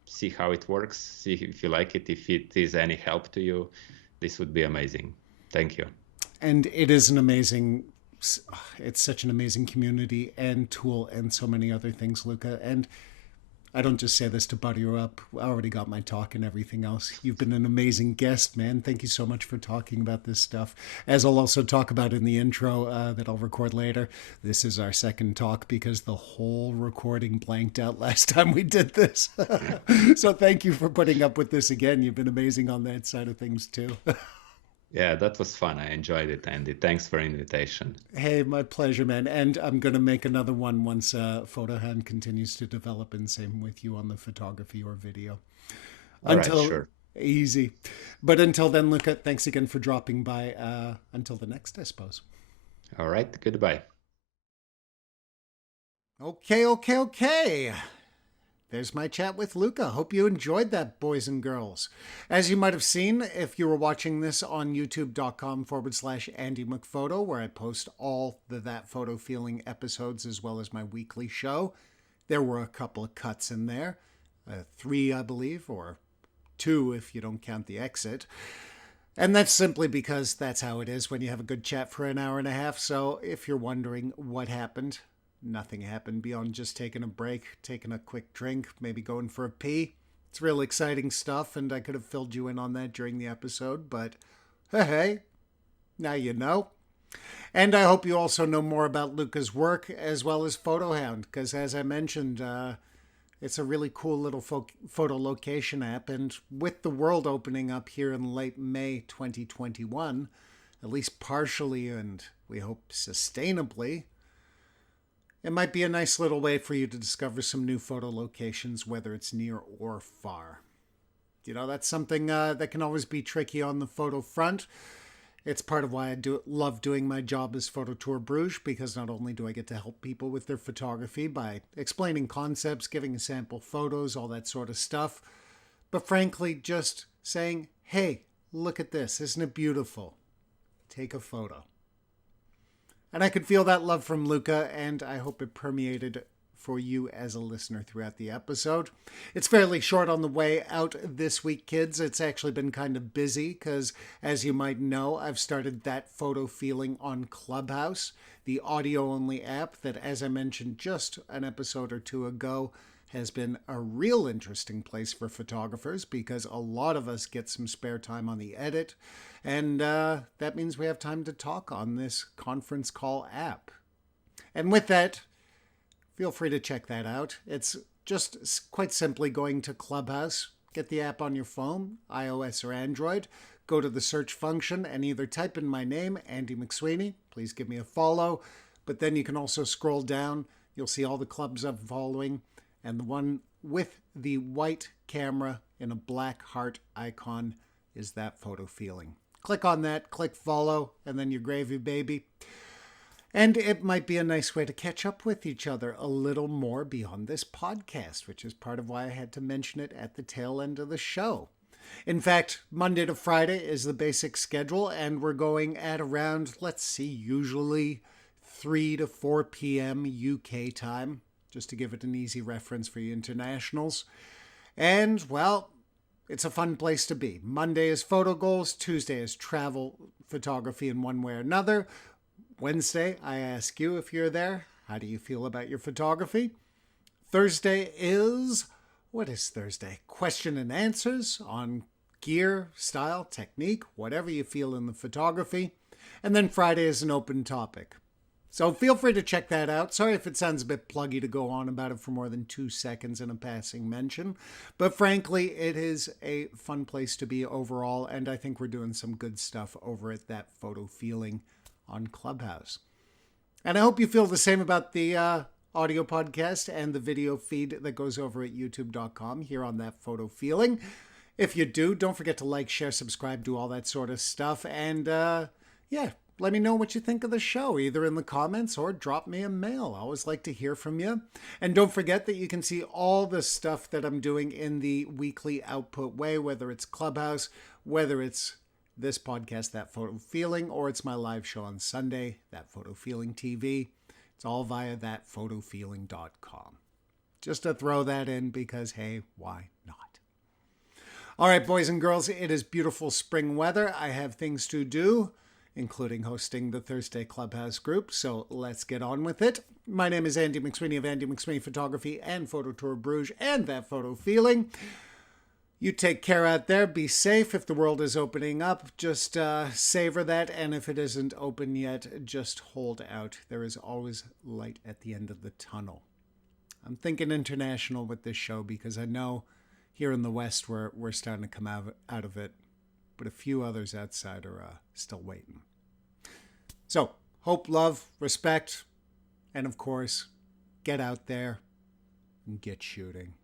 see how it works, see if you like it, if it is any help to you. This would be amazing. Thank you. And it is it's such an amazing community and tool and so many other things, Luka. And I don't just say this to butter you up. I already got my talk and everything else. You've been an amazing guest, man. Thank you so much for talking about this stuff. As I'll also talk about in the intro that I'll record later, this is our second talk because the whole recording blanked out last time we did this. So thank you for putting up with this again. You've been amazing on that side of things too. Yeah, that was fun. I enjoyed it, Andy. Thanks for the invitation. Hey, my pleasure, man. And I'm going to make another one once Photohound continues to develop, and same with you on the photography or video. All right, sure. Easy. But until then, Luka, thanks again for dropping by. Until the next, I suppose. All right, goodbye. Okay. There's my chat with Luka. Hope you enjoyed that, boys and girls. As you might have seen, if you were watching this on youtube.com/Andy McPhoto, where I post all the That Photo Feeling episodes as well as my weekly show, there were a couple of cuts in there. 3, I believe, or 2 if you don't count the exit. And that's simply because that's how it is when you have a good chat for an hour and a half. So if you're wondering what happened, nothing happened beyond just taking a break, taking a quick drink, maybe going for a pee. It's real exciting stuff, and I could have filled you in on that during the episode, but hey, now you know. And I hope you also know more about Luka's work as well as Photohound, because as I mentioned, it's a really cool little photo location app, and with the world opening up here in late May 2021, at least partially and we hope sustainably, it might be a nice little way for you to discover some new photo locations, whether it's near or far. You know, that's something that can always be tricky on the photo front. It's part of why I love doing my job as Photo Tour Bruges, because not only do I get to help people with their photography by explaining concepts, giving sample photos, all that sort of stuff, but frankly, just saying, hey, look at this. Isn't it beautiful? Take a photo. And I could feel that love from Luka, and I hope it permeated for you as a listener throughout the episode. It's fairly short on the way out this week, kids. It's actually been kind of busy because, as you might know, I've started That Photo Feeling on Clubhouse, the audio-only app that, as I mentioned just an episode or two ago, has been a real interesting place for photographers because a lot of us get some spare time on the edit, and that means we have time to talk on this conference call app. And with that, feel free to check that out. It's just quite simply going to Clubhouse, get the app on your phone, iOS or Android, go to the search function and either type in my name, Andy McSweeney, please give me a follow, but then you can also scroll down, you'll see all the clubs I'm following, and the one with the white camera in a black heart icon is That Photo Feeling. Click on that, click follow, and then you're gravy, baby. And it might be a nice way to catch up with each other a little more beyond this podcast, which is part of why I had to mention it at the tail end of the show. In fact, Monday to Friday is the basic schedule, and we're going at around, usually 3 to 4 p.m. UK time, just to give it an easy reference for you internationals. And, well, it's a fun place to be. Monday is photo goals, Tuesday is travel photography in one way or another. Wednesday, I ask you if you're there, how do you feel about your photography? Thursday is, what is Thursday? Question and answers on gear, style, technique, whatever you feel in the photography. And then Friday is an open topic. So feel free to check that out. Sorry if it sounds a bit pluggy to go on about it for more than 2 seconds in a passing mention. But frankly, it is a fun place to be overall. And I think we're doing some good stuff over at That Photo Feeling on Clubhouse. And I hope you feel the same about the audio podcast and the video feed that goes over at youtube.com here on That Photo Feeling. If you do, don't forget to like, share, subscribe, do all that sort of stuff. And let me know what you think of the show, either in the comments or drop me a mail. I always like to hear from you. And don't forget that you can see all the stuff that I'm doing in the weekly output way, whether it's Clubhouse, whether it's this podcast, That Photo Feeling, or it's my live show on Sunday, That Photo Feeling TV. It's all via thatphotofeeling.com. Just to throw that in because, hey, why not? All right, boys and girls, it is beautiful spring weather. I have things to do, including hosting the Thursday Clubhouse group, so let's get on with it. My name is Andy McSweeney of Andy McSweeney Photography and Photo Tour Bruges and That Photo Feeling. You take care out there. Be safe. If the world is opening up, just savor that. And if it isn't open yet, just hold out. There is always light at the end of the tunnel. I'm thinking international with this show because I know here in the West we're starting to come out of it. But a few others outside are still waiting. So, hope, love, respect, and of course, get out there and get shooting.